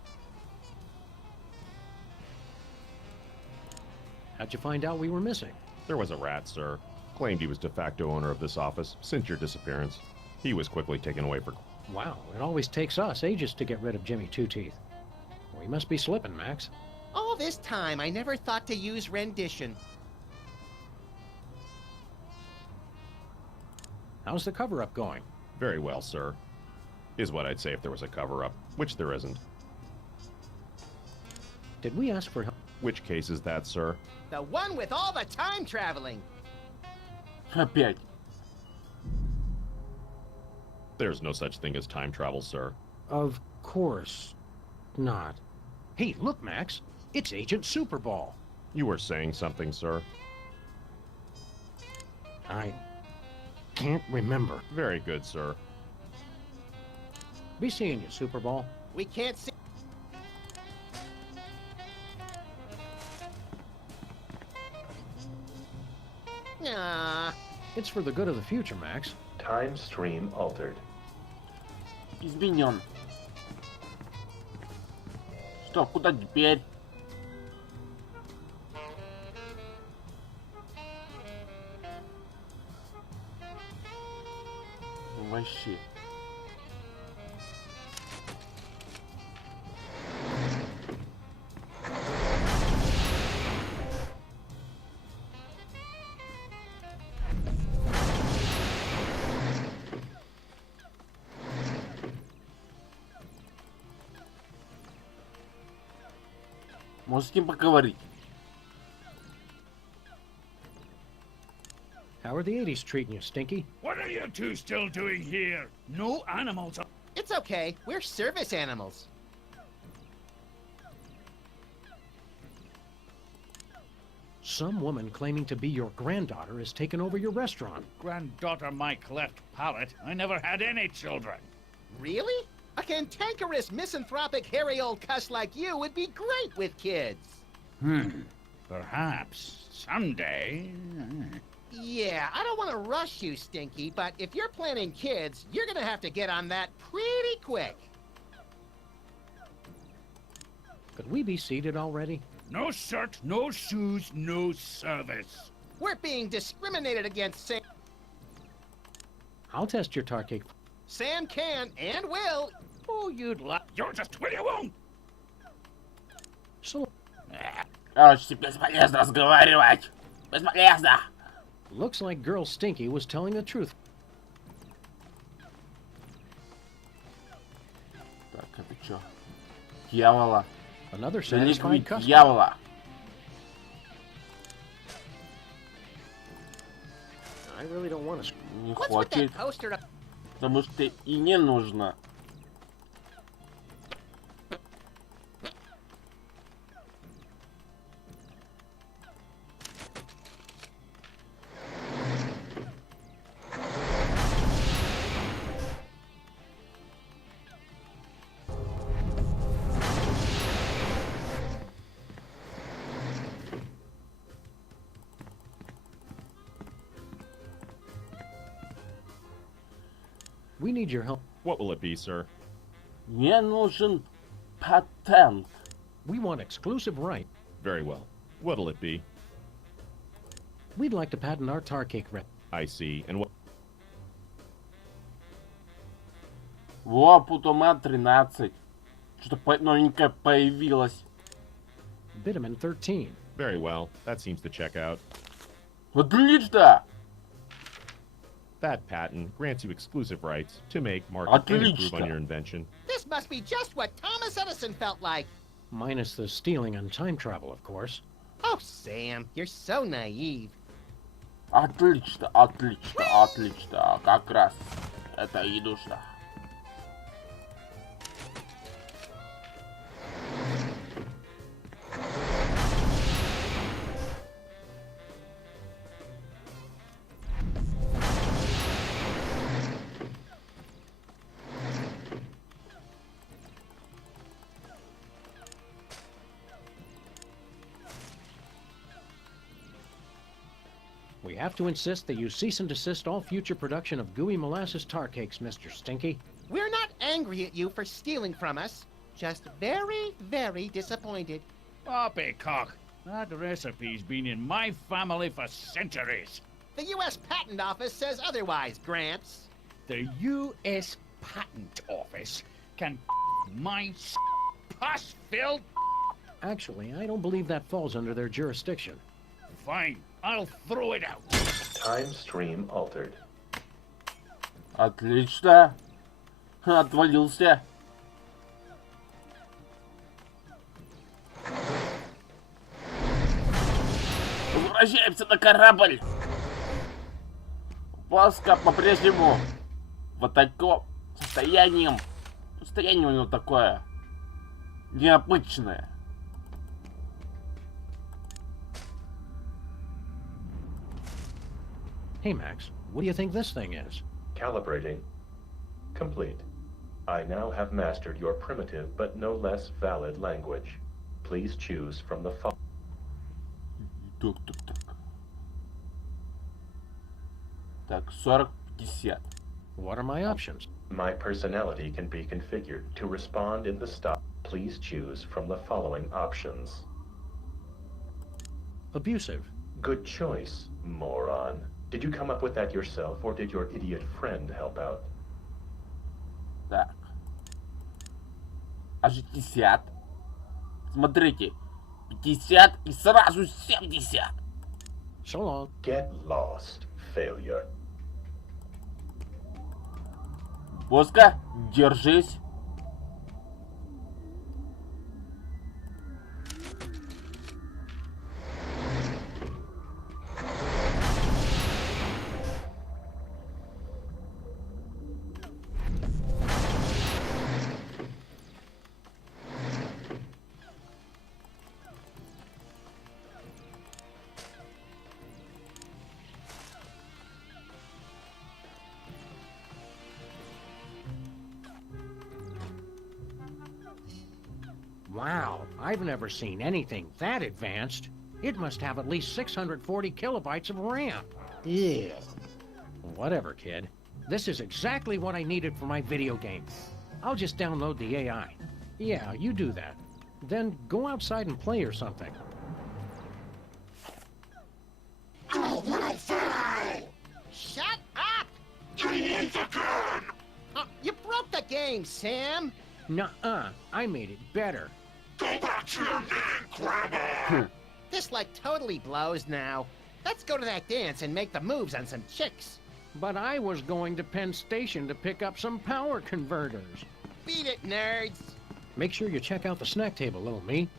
How'd you find out we were missing? There was a rat, sir. Claimed he was de facto owner of this office since your disappearance. He was quickly taken away for... Wow, it always takes us ages to get rid of Jimmy Two-Teeth. We must be slipping, Max. All this time, I never thought to use rendition. How's the cover-up going? Very well, sir. Is what I'd say if there was a cover-up, which there isn't. Did we ask for help? Which case is that, sir? The one with all the time traveling. Опять. There's no such thing as time travel, sir. Of course not. Hey, look, Max. It's Agent Superball. You were saying something, sir. I can't remember. Very good, sir. Be seeing you, Superball. We can't see. Nah. It's for the good of the future, Max. Time stream altered. Изменен. Что, куда теперь? Вообще. Может с ним поговорить? How are the 80s treating you, Stinky? What are you two still doing here? No animals. It's okay. We're service animals. Some woman claiming to be your granddaughter has taken over your restaurant. Granddaughter my cleft palate. I never had any children. Really? A cantankerous, misanthropic, hairy old cuss like you would be great with kids. Perhaps someday. Yeah, I don't want to rush you, Stinky, but if you're planning kids, you're gonna have to get on that pretty quick. Could we be seated already? No shirt, no shoes, no service. We're being discriminated against, Sam. I'll test your tart cake. Sam can and will. Oh, you'd like... You're just will you won't. So, Короче, бесполезно разговаривать. Бесполезно. looks like Girl Stinky was telling the truth. Так, это чё? Дьявола. Another Великого satisfied customer. дьявола. I really don't want to... Не What's with хочет, that poster up? потому что и не нужно. We need your help. What will it be, sir? Мне нужен патент. We want exclusive right Very well. What'll it be? We'd like to patent our tar cake rep. I see. And what? Во, Путомат 13. Что-то новенькое появилось. Vitamin 13. Very well. That seems to check out. Отлично! That patent grants you exclusive rights to make, market, and improve on Отлично. your invention. This must be just what Thomas Edison felt like. Minus the stealing and time travel, of course. Oh, Sam, you're so naive. Отлично, отлично, отлично. Как раз это и нужно. We have to insist that you cease and desist all future production of gooey molasses tar cakes, Mr. Stinky. We're not angry at you for stealing from us. Just very, very disappointed. Poppycock, that recipe's been in my family for centuries. The U.S. Patent Office says otherwise, Gramps. The U.S. Patent Office can my pus-filled. Actually, I don't believe that falls under their jurisdiction. Fine, I'll throw it out. Time stream altered. Отлично. Отвалился. Возвращаемся на корабль. Паска по-прежнему в таком состоянии. Состояние у него такое необычное. Hey, Max, what do you think this thing is? Calibrating. Complete. I now have mastered your primitive but no less valid language. Please choose from the following. Так. Так, 40-50. What are my options? My personality can be configured to respond in the style. Please choose from the following options. Abusive. Good choice, moron. Did you come up with that yourself, or did your idiot friend help out? Так. А 60. Смотрите. 50 и сразу 70. So long. Get lost, failure. Боска, держись. Wow, I've never seen anything that advanced. It must have at least 640 kilobytes of RAM. Yeah. Whatever, kid. This is exactly what I needed for my video game. I'll just download the AI. Yeah, you do that. Then go outside and play or something. Shut up! You broke the game, Sam. Nuh-uh, I made it better. This like totally blows now. Let's go to that dance and make the moves on some chicks. But I was going to Penn Station to pick up some power converters. Beat it, nerds. Make sure you check out the snack table, little me.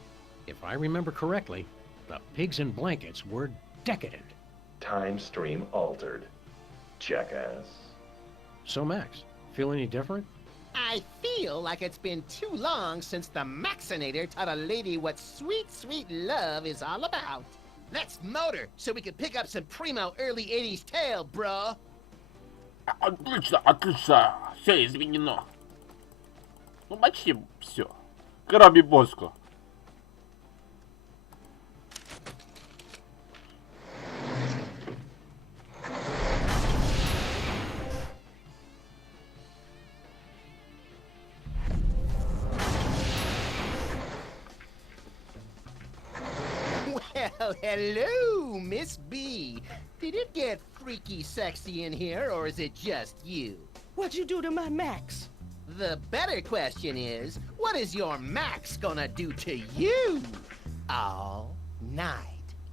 If I remember correctly, the pigs in blankets were decadent. Time stream altered. Jackass. So, Max, feel any different? I feel like it's been too long since the Maxinator taught a lady what sweet, sweet love is all about. Let's motor so we can pick up some primo early 80s tail, bro. Отлично, отлично. Все изменено. Ну, почти все. Кроме Боско. Well, hello, Miss B. Did it get freaky sexy in here, or is it just you? What'd you do to my Max? The better question is, what is your Max gonna do to you all night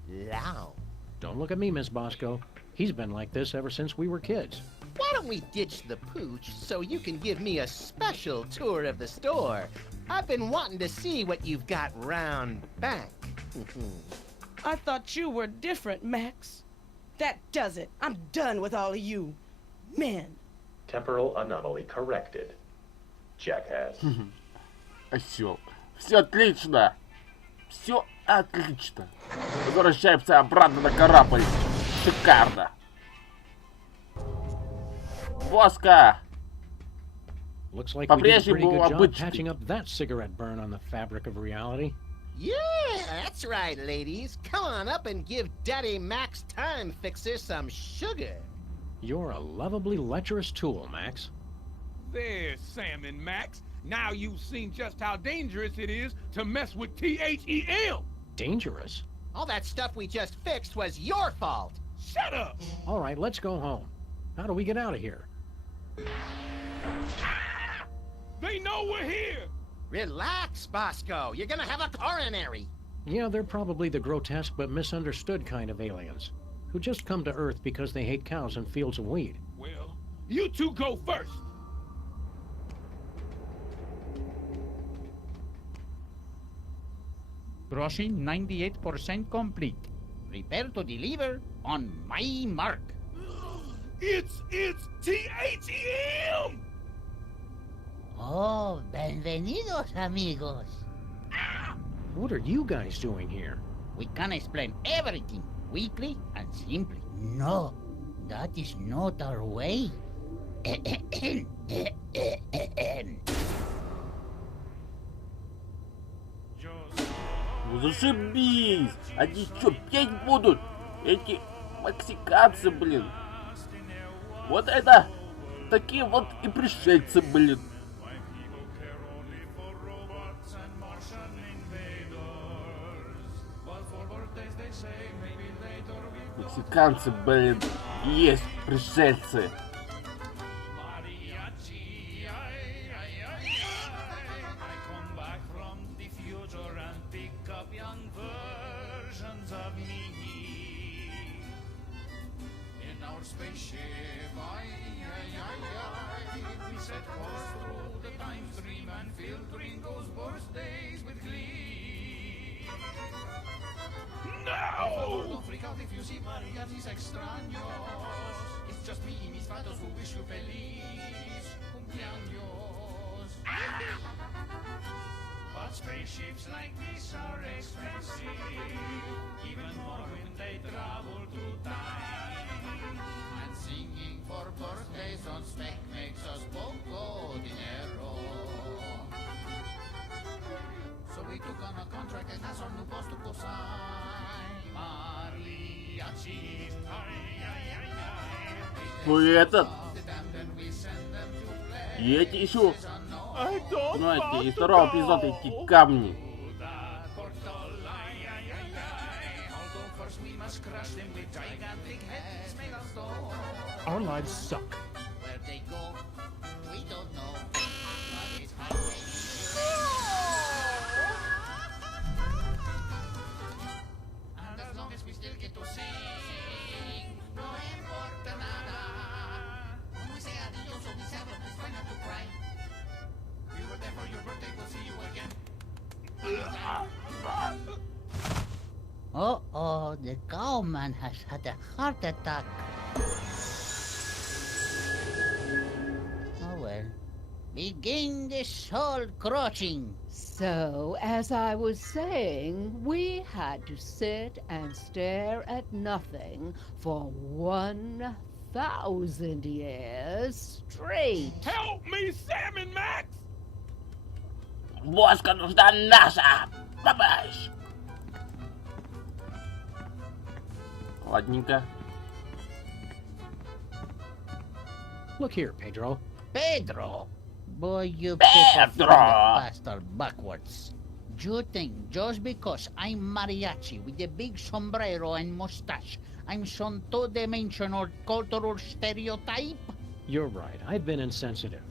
long? Don't look at me, Miss Bosco. He's been like this ever since we were kids. Why don't we ditch the pooch so you can give me a special tour of the store? I've been wanting to see what you've got round back. I thought you were different, Max. That does it. I'm done with all of you. Men. Temporal anomaly corrected. Jackass. Осел. Все отлично. Все отлично. Возвращаемся обратно на корабль. Шикарно. Боска. Looks like we did a pretty По-прежнему good job обычный. patching up that cigarette burn on the fabric of reality. Yeah, that's right, ladies. Come on up and give Daddy Max Time Fixer some sugar. You're a lovably lecherous tool, Max. There's Salmon Max. Now you've seen just how dangerous it is to mess with THEM. Dangerous? All that stuff we just fixed was your fault. Shut up. All right, let's go home. How do we get out of here? They know we're here. Relax, Bosco. You're gonna have a coronary. Yeah, they're probably the grotesque but misunderstood kind of aliens, who just come to Earth because they hate cows and fields of wheat. Well, you two go first. Crossing 98% complete. Prepare to deliver on my mark. It's THEM. Oh, bienvenidos, amigos. What are you guys doing here? We can explain everything quickly and simply. No, that is not our way. Ну зашибись! Они что, петь будут? Эти мексиканцы, блин. Вот это такие вот и пришельцы, блин. Мексиканцы, блин, есть пришельцы. No! But spaceships like this are expensive, even more when they travel through time. And singing for birthdays on spec makes us poco dinero. So we took on a contract and has our new boss to co-sign. Mariachis, ay, ay, ay, ay. Ну и этот, The damned and we send them to play. и эти еще, I don't знаете, want из to второго go. эпизода эти камни. Although first we must crush them with gigantic heads made of stone. Our lives suck. Where they go, we don't know. But it's highway. And as long as we still get to sing, no importa nada. When we say adios or we sever, it's fine not to cry. We were there for your birthday, we'll see you again. Uh-oh, the cowman has had a heart attack. Oh well. Begin the soul crushing. So, as I was saying, we had to sit and stare at nothing for 1,000 years straight. Help me, Salmon Max! Боска нужна наша помощь. Ладненько. Look here, Pedro. Pedro! Boy, you pick a Pedro! bastard backwards. You think just because I'm mariachi with a big sombrero and mustache, I'm some two-dimensional cultural stereotype? You're right. I've been insensitive.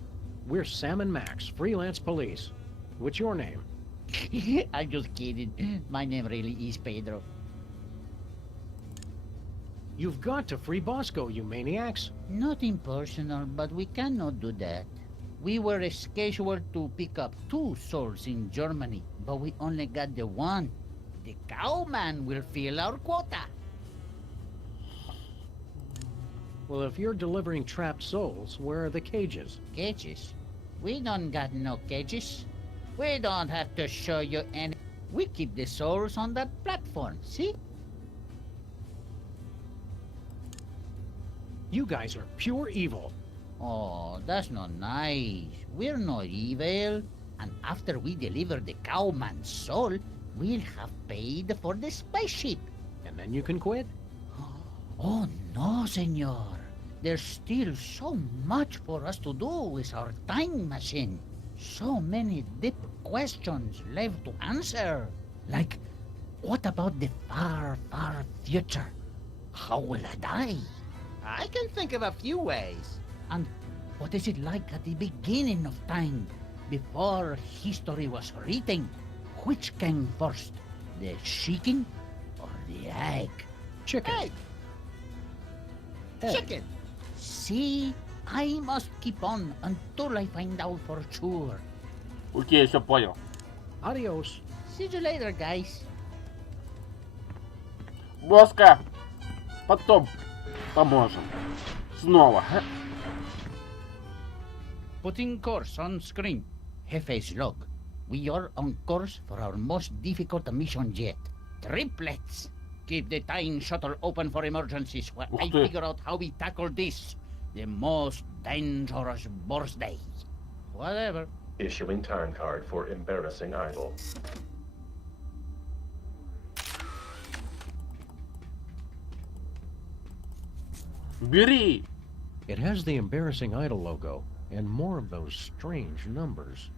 We're Sam and Max, freelance police. What's your name? I'm just kidding. My name really is Pedro. You've got to free Bosco, you maniacs. Nothing personal, but we cannot do that. We were scheduled to pick up 2 souls in Germany, but we only got the one. The cowman will fill our quota. Well, if you're delivering trapped souls, where are the cages? Cages? We don't got no cages. We don't have to show you any. We keep the souls on that platform, see? You guys are pure evil. Oh, that's not nice. We're not evil. And after we deliver the cowman's soul, we'll have paid for the spaceship. And then you can quit? Oh, no, senor. There's still so much for us to do with our time machine. So many deep questions left to answer. Like, what about the far, far future? How will I die? I can think of a few ways. And what is it like at the beginning of time, before history was written? Which came first, the chicken or the egg? Chicken. Egg. Chicken. See, I must keep on until I find out for sure. Окей, все понял. Adios. See you later, guys. Боска, потом поможем. Снова. Putting course on screen. Jefe's log. We are on course for our most difficult mission yet. Triplets. Keep the time shuttle open for emergencies while I figure out how we tackle this. The most dangerous birthday. Whatever. Issuing time card for embarrassing idol. Бери! It has the embarrassing idol logo and more of those strange numbers.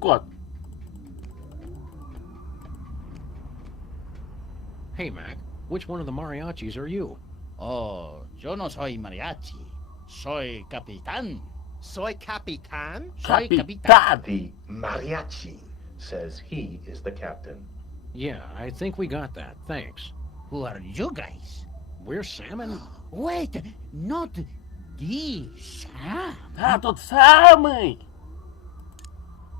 год. Hey, Mac, which one of the mariachis are you? Oh, yo no soy mariachi. Soy capitán. Soy Capitan? Soy Capitán. The mariachi says he is the captain. Yeah, I think we got that. Thanks. Who are you guys? We're Salmon. Wait, not the Sam. А, тот самый!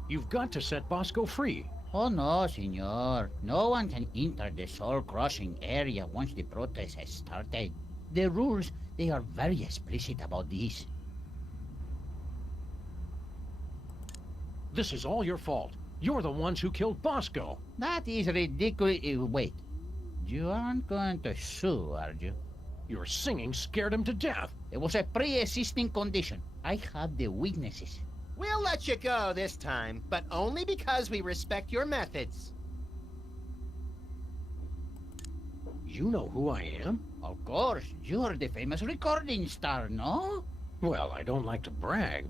You've got to set Bosco free. Oh no, senor. No one can enter the soul-crossing area once the protest has started. The rules, they are very explicit about this. This is all your fault. You're the ones who killed Bosco. That is ridiculous. Wait, you aren't going to sue, are you? Your singing scared him to death. It was a pre-existing condition. I have the witnesses. We'll let you go this time, but only because we respect your methods. You know who I am? Of course, you're the famous recording star, no? Well, I don't like to brag.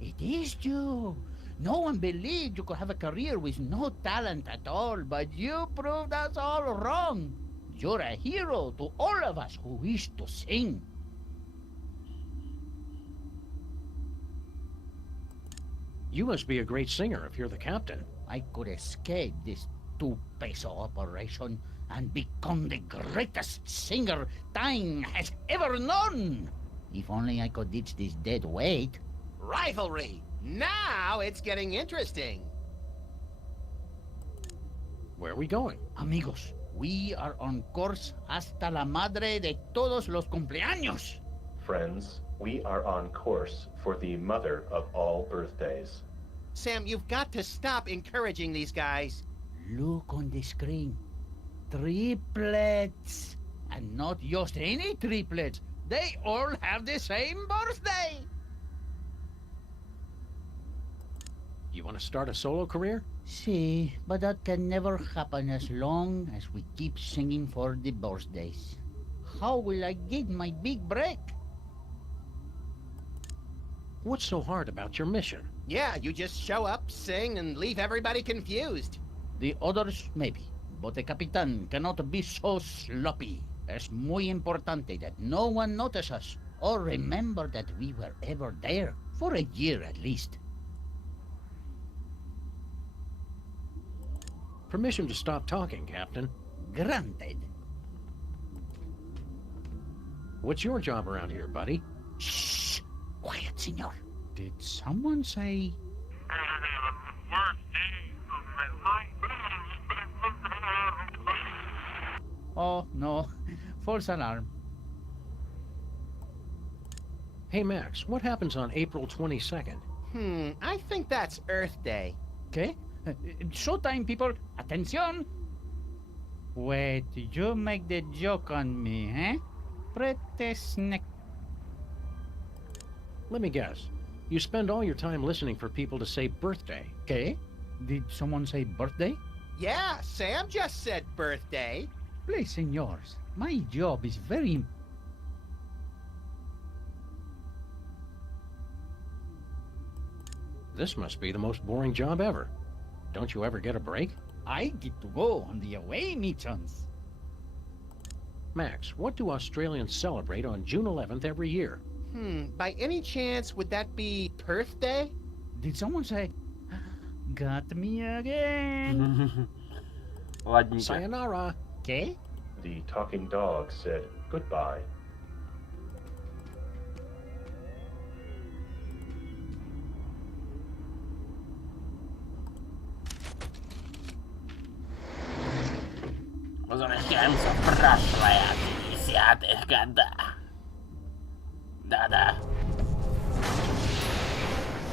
It is you. No one believed you could have a career with no talent at all, but you proved us all wrong. You're a hero to all of us who wish to sing. You must be a great singer if you're the captain. I could escape this two-peso operation and become the greatest singer time has ever known. If only I could ditch this dead weight. Rivalry! Now it's getting interesting. Where are we going? Amigos, we are on course hasta la madre de todos los cumpleaños. Friends, we are on course for the mother of all birthdays. Sam, you've got to stop encouraging these guys. Look on the screen. Triplets. And not just any triplets. They all have the same birthday. You want to start a solo career? See, but that can never happen as long as we keep singing for the birthdays. How will I get my big break? What's so hard about your mission? Yeah, you just show up, sing, and leave everybody confused. The others, maybe. But the Capitan cannot be so sloppy. Es muy importante that no one notice us, or remember that we were ever there, for a year at least. Permission to stop talking, Captain. Granted. What's your job around here, buddy? Shh! Quiet, senor. Did someone say... Oh, no. False alarm. Hey, Max, what happens on April 22nd? I think that's Earth Day. Okay? Showtime, people. Attention! Wait, you make the joke on me, eh? Pretty snack. Let me guess. You spend all your time listening for people to say birthday. Okay? Did someone say birthday? Yeah, Sam just said birthday. Please, senors. My job is very... This must be the most boring job ever. Don't you ever get a break? I get to go on the away missions. Max, what do Australians celebrate on June 11th every year? By any chance, would that be Perth Day? Did someone say... Got me again? Ладненько. Sayonara. Okay? The talking dog said goodbye. Возвращаемся в прошлое, 50-х годах. Да-да.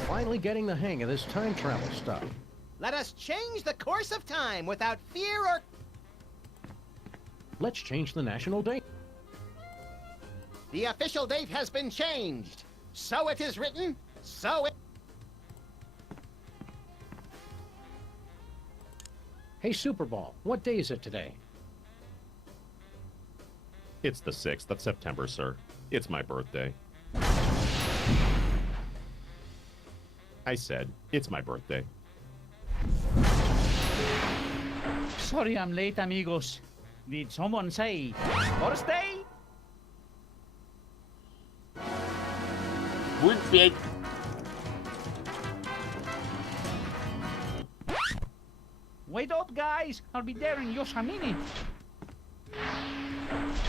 Finally getting the hang of this time travel stuff. Let us change the course of time without fear or... Let's change the national date. The official date has been changed. So it is written, so it... Hey, Super Ball, what day is it today? It's the 6th of September, sir. It's my birthday. I said, it's my birthday. Sorry I'm late, amigos. Did someone say birthday? Будет петь. Wait up, guys. I'll be there in just a minute.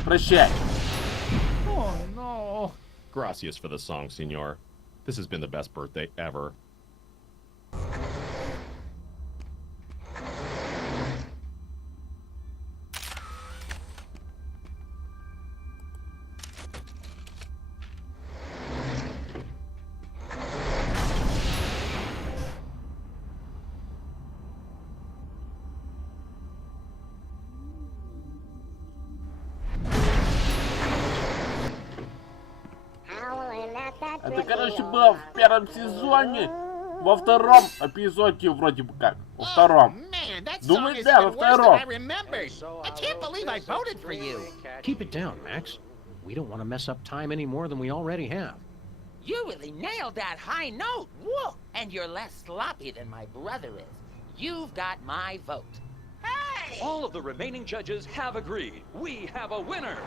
Прощай. Oh, no. Gracias for the song, senor. This has been the best birthday ever. Это, короче, было в первом сезоне. Во втором эпизоде вроде бы как. Во втором. Man, that Думаю, song has да, been во worse than втором. I remembered. I can't believe I voted for you. Keep it down, Max. We don't want to mess up time any more than we already have. You really nailed that high note. Whoa! And you're less sloppy than my brother is. You've got my vote. Hey! All of the remaining judges have agreed. We have a winner.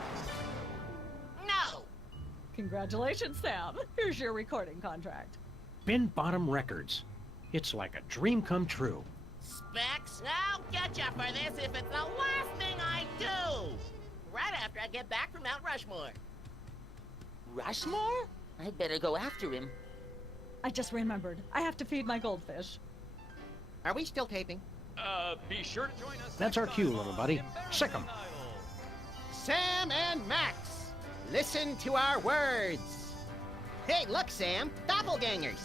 No! Congratulations, Sam. Here's your recording contract. Bin Bottom Records. It's like a dream come true. Specs, I'll get you for this if it's the last thing I do. Right after I get back from Mount Rushmore. Rushmore? I'd better go after him. I just remembered. I have to feed my goldfish. Are we still taping? Be sure to join us. That's our cue, little buddy. Sick 'em. Sam and Max, listen to our words. Hey, look, Sam, doppelgangers.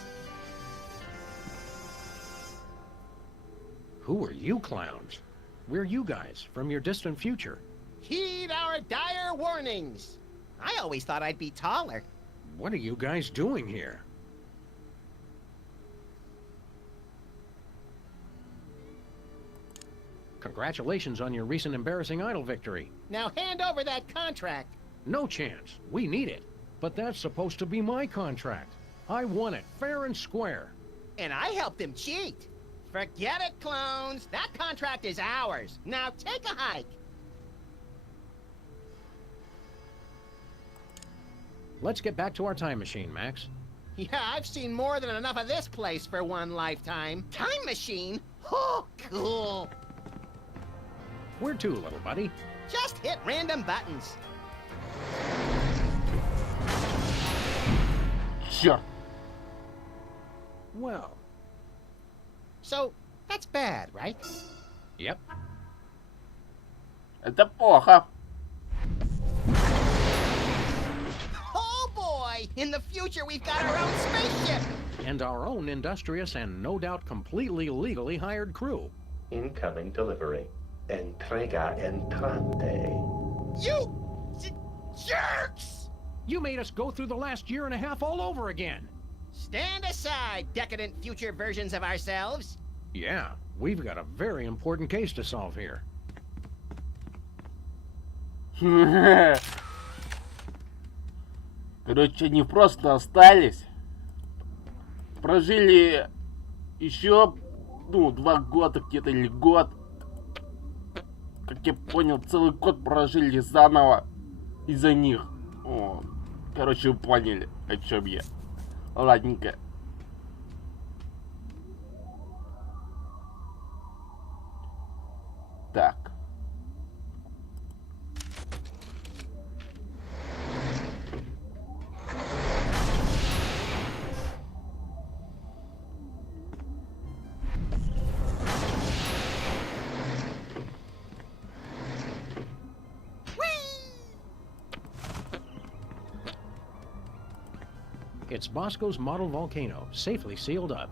Who are you clowns? We're you guys from your distant future. Heed our dire warnings. I always thought I'd be taller. What are you guys doing here? Congratulations on your recent embarrassing idol victory. Now hand over that contract. No chance. We need it. But that's supposed to be my contract. I won it, fair and square. And I helped him cheat. Forget it, clones. That contract is ours. Now take a hike. Let's get back to our time machine, Max. Yeah, I've seen more than enough of this place for one lifetime. Time machine? Oh, cool. Where to, little buddy? Just hit random buttons. Черт. Well. So, that's bad, right? Yep. Это плохо. Oh boy! In the future, we've got our own spaceship! And our own industrious and no doubt completely legally hired crew. Incoming delivery. Entrega entrante. You jerks! You made us go through the last year and a half all over again. Stand aside, decadent future versions of ourselves. Yeah, we've got a very important case to solve here. Короче, они просто остались. Прожили еще, 2 года где-то или год. Как я понял, целый год прожили заново из-за них. О, короче, вы поняли, о чем я. Ладненько. Так. It's Bosco's model volcano, safely sealed up.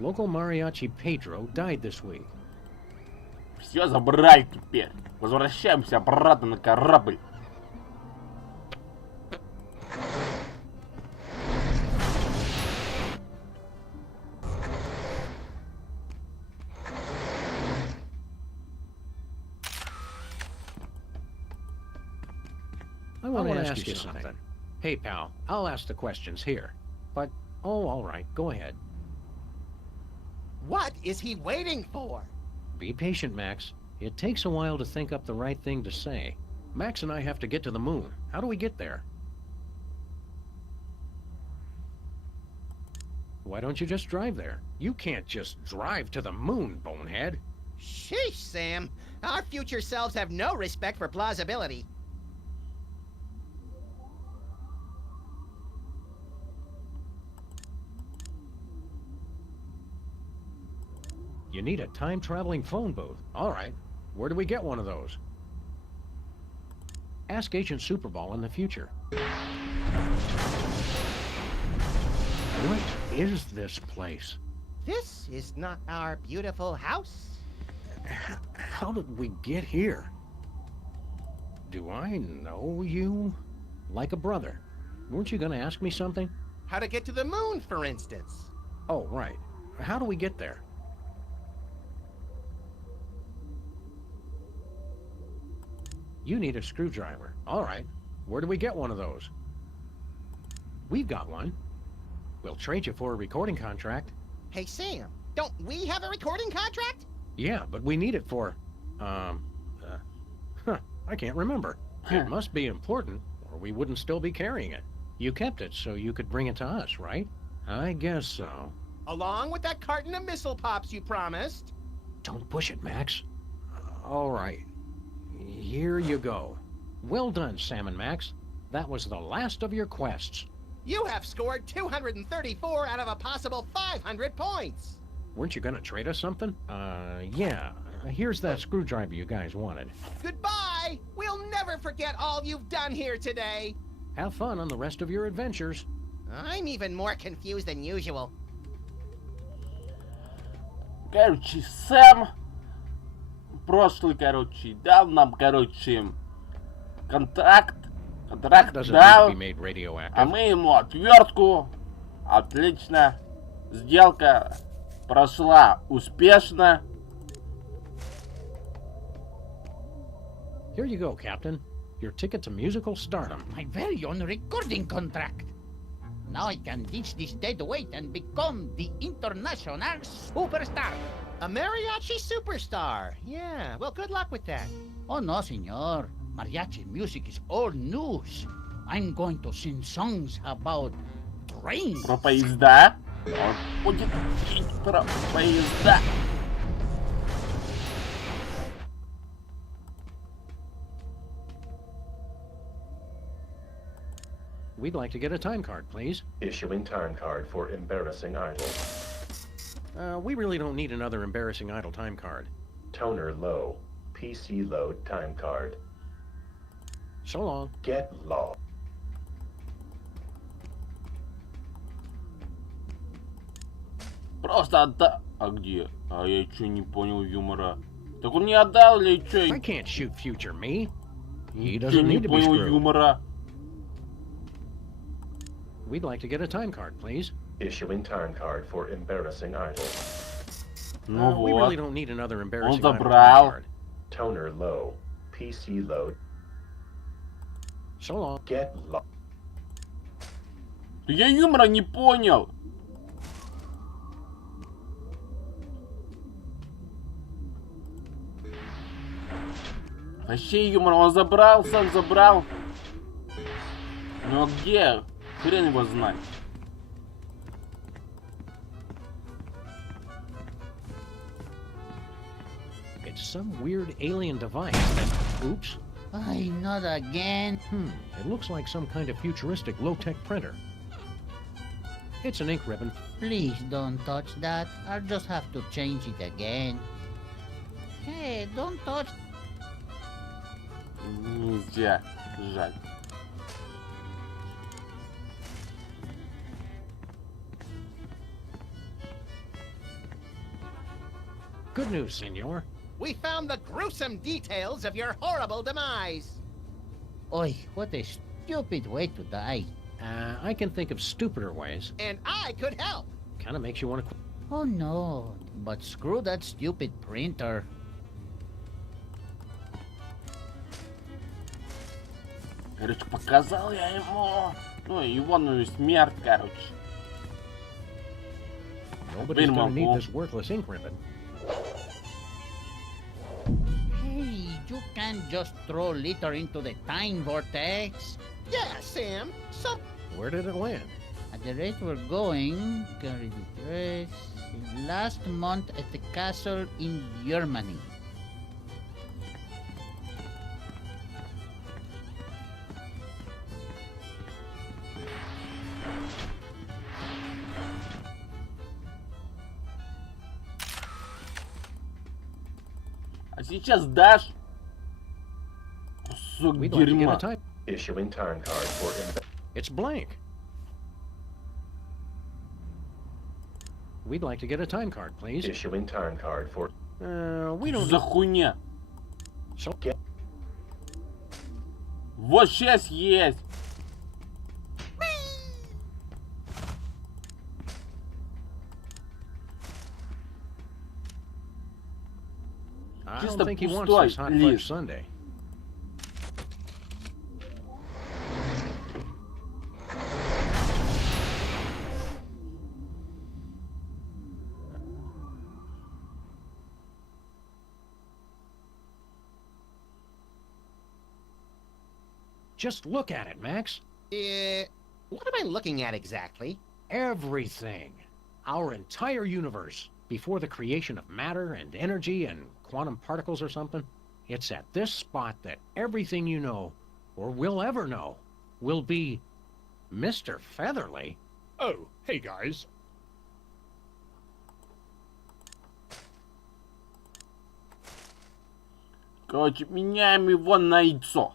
Local mariachi Pedro died this week. Все забрали теперь. Возвращаемся обратно на корабль. I want to ask you something. Hey, pal, I'll ask the questions here. But, all right, go ahead. What is he waiting for? Be patient, Max. It takes a while to think up the right thing to say. Max and I have to get to the moon. How do we get there? Why don't you just drive there? You can't just drive to the moon, bonehead. Sheesh, Sam. Our future selves have no respect for plausibility. You need a time-traveling phone booth. All right. Where do we get one of those? Ask Agent Superball in the future. What is this place? This is not our beautiful house. How did we get here? Do I know you? Like a brother. Weren't you going to ask me something? How to get to the moon, for instance. Oh, right. How do we get there? You need a screwdriver. All right. Where do we get one of those? We've got one. We'll trade you for a recording contract. Hey, Sam, don't we have a recording contract? Yeah, but we need it for, I can't remember. It must be important, or we wouldn't still be carrying it. You kept it so you could bring it to us, right? I guess so. Along with that carton of missile pops you promised. Don't push it, Max. All right. Here you go. Well done, Sam and Max. That was the last of your quests. You have scored 234 out of a possible 500 points. Weren't you gonna trade us something? Yeah. Here's that screwdriver you guys wanted. Goodbye! We'll never forget all you've done here today. Have fun on the rest of your adventures. I'm even more confused than usual. Короче, Сэм прошлый, дал нам, контракт дал, а мы ему отвертку. Отлично. Сделка прошла успешно. Here you go, Captain. Your ticket to musical stardom. My very own recording contract. Now I can ditch this dead weight and become the international superstar. A mariachi superstar. Yeah, well, good luck with that. Oh no, senor. Mariachi music is old news. I'm going to sing songs about trains. Про поезда. Он будет петь про поезда. We'd like to get a time card, please. Issuing time card for embarrassing idol. We really don't need another embarrassing idle time card. Toner low. PC load time card. So long. Get low. Просто отда... А где? А я чё не понял юмора? Так он не отдал или чё? I can't shoot future me. He Чё doesn't не need to be понял screwed. юмора? We'd like to get a time card, please. Issuing time card for embarrassing idol. Ну We вот. really don't need another embarrassing Он idle time забрал. card. Toner low. PC load. So long. Get low. Да я юмора не понял. Вообще юмор он забрал, сам забрал. Но где? Хрен его знает. It's some weird alien device that... Oops. Ay, not again. It looks like some kind of futuristic low-tech printer. It's an ink ribbon. Please don't touch that. I'll just have to change it again. Hey, don't touch. Нельзя. Жаль. Good news, senor. We found the gruesome details of your horrible demise. Oi, what a stupid way to die. I can think of stupider ways. And I could help. Kind of makes you want to... Oh no, but screw that stupid printer. Короче, показал я ему. Ну, его смерть, короче. Nobody's gonna need this worthless ink ribbon. Hey, you can't just throw litter into the time vortex. Yeah, Sam. So... Where did it land? At the rate we're going, carry the dress. Last month at the castle in Germany. А сейчас дашь? Кусок We'd like to get a дерьма. time... Issuing time card for It's blank. We'd like to get a time card, please. issuing time card for We Что don't... за хуйня? So... Вот сейчас есть. I Чисто don't think he wants пустой this hot лист. fudge sundae. Just look at it, Max. What am I looking at exactly? Everything. Our entire universe. Before the creation of matter and energy and quantum particles or something. It's at this spot that everything you know, or will ever know, will be Mr. Featherly. Oh, hey guys. Короче, меняем его на яйцо.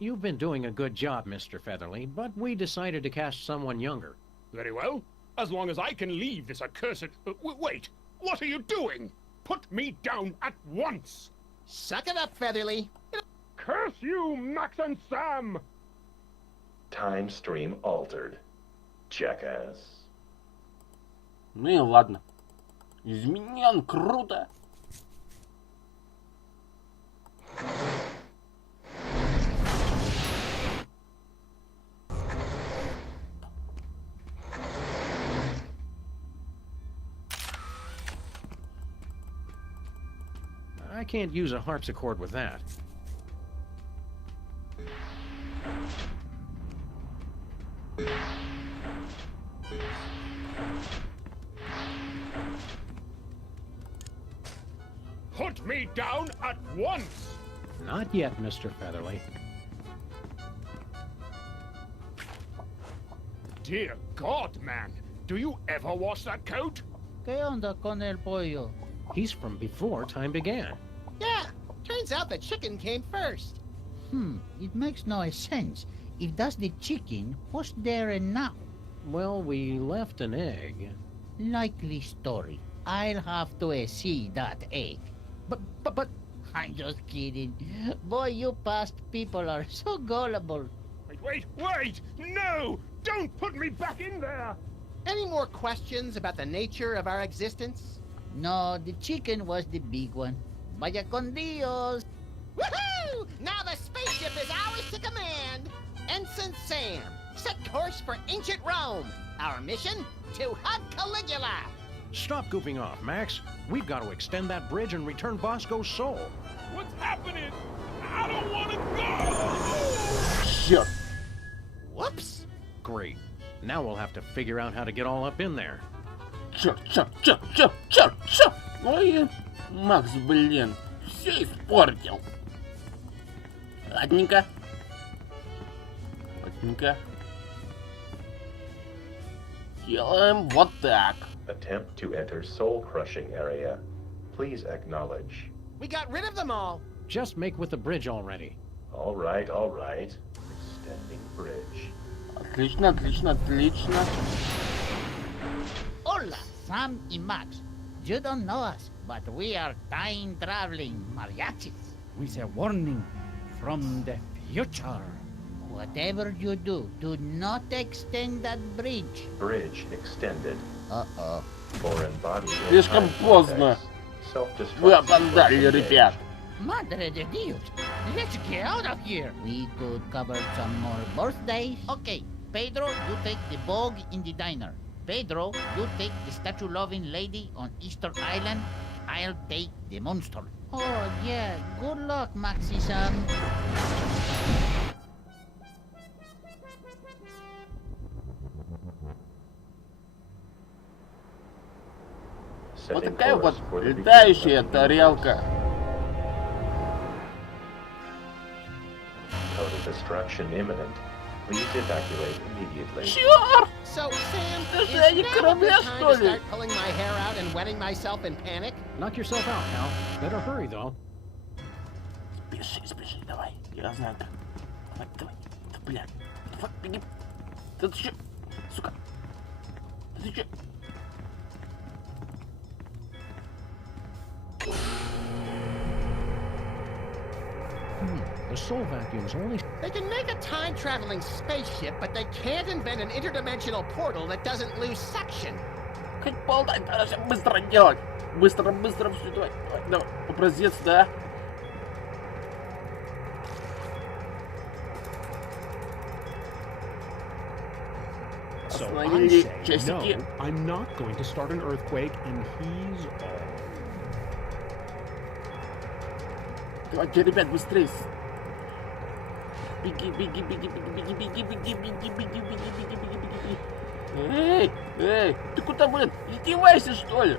You've been doing a good job, Mr. Featherly, but we decided to cast someone younger. Very well. As long as I can leave this accursed... wait! What are you doing? Put me down at once! Suck it up, Featherly. Curse you, Max and Sam! time stream altered. Jackass. Ну и ладно. Изменен, круто. I can't use a harpsichord with that. Put me down at once! Not yet, Mr. Featherly. Dear God, man! Do you ever wash that coat? ¿Qué onda con el pollo? He's from before time began. Yeah, turns out the chicken came first. It makes no sense. If that's the chicken, what's there and now? Well, we left an egg. Likely story. I'll have to see that egg. But... I'm just kidding. Boy, you past people are so gullible. Wait! No! Don't put me back in there! Any more questions about the nature of our existence? No, the chicken was the big one. Vaya con Dios. Woohoo! Now the spaceship is ours to command. Ensign Sam, set course for ancient Rome. Our mission? To hug Caligula. Stop goofing off, Max. We've got to extend that bridge and return Bosco's soul. What's happening? I don't want to go! Черт. Whoops. Great. Now we'll have to figure out how to get all up in there. Черт. Ой, Макс, блин, все испортил. Ладненько. Делаем вот так. Attempt to enter soul-crushing area. Please acknowledge. We got rid of them all. Just make with the bridge already. All right. Extending bridge. Отлично. Hola, Sam y Max. You don't know us, but we are time-traveling mariachis. With a warning from the future. Whatever you do not extend that bridge. Bridge extended. Uh-oh. Foreign body. Слишком поздно. Вы опоздали, ребят. Madre de Dios. Let's get out of here. We could cover some more birthdays. Okay, Pedro, you take the Vogue in the diner. Pedro, you take the statue-loving lady on Easter Island. I'll take the monster. Oh, yeah. Good luck, Maxi-san. Вот такая вот летающая тарелка. Total destruction imminent. Please evacuate immediately. Черт! So, Sam, Даже is они now the корабля, time что to ли? start pulling my hair out and wetting myself in panic? Knock yourself out, pal. Better hurry, though. Спеши, давай. Я знаю как. Давай. Да, бля. Давай, беги. Да ты чё? Сука. Да ты чё? The soul vacuum's only... They can make a time-traveling spaceship, but they can't invent an interdimensional portal that doesn't lose suction. Хоть полдай, надо все быстро делать. Быстро все, давай. Образец, да? So I Остановили say, часики. no, I'm not going to start an earthquake, and he's all. Давайте, ребят, быстрее. Беги. Эй, ты куда, блин? Издевайся, что ли?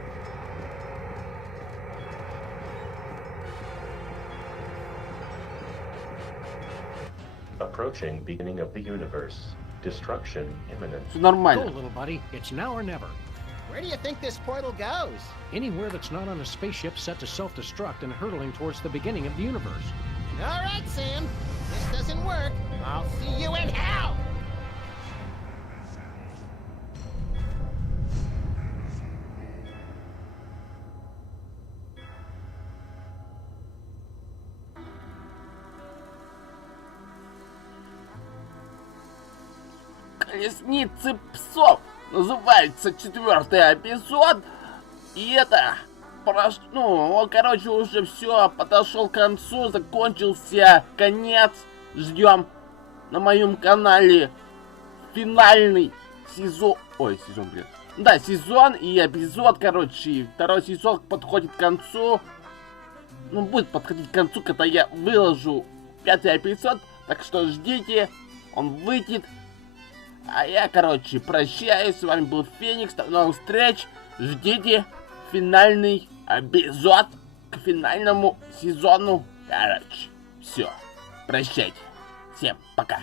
Approaching beginning of the universe. Destruction imminent. Все нормально. Go, little buddy. It's now or never. Where do you think this portal goes? Anywhere that's not on a spaceship set to self-destruct and hurtling towards the beginning of the universe. All right, Sam. This doesn't work. I'll see you in hell! Колесницы псов. Называется 4-й эпизод. И это... Ну, короче, уже все, подошел к концу, закончился конец. Ждем на моем канале финальный сезон. Ой, сезон, блин. Да, сезон и эпизод, короче. Второй сезон подходит к концу. Ну, будет подходить к концу, когда я выложу 5-й эпизод. Так что ждите, он выйдет. А я, короче, прощаюсь. С вами был Феникс. До новых встреч. Ждите финальный эпизод к финальному сезону. Короче, все. Прощайте. Всем пока.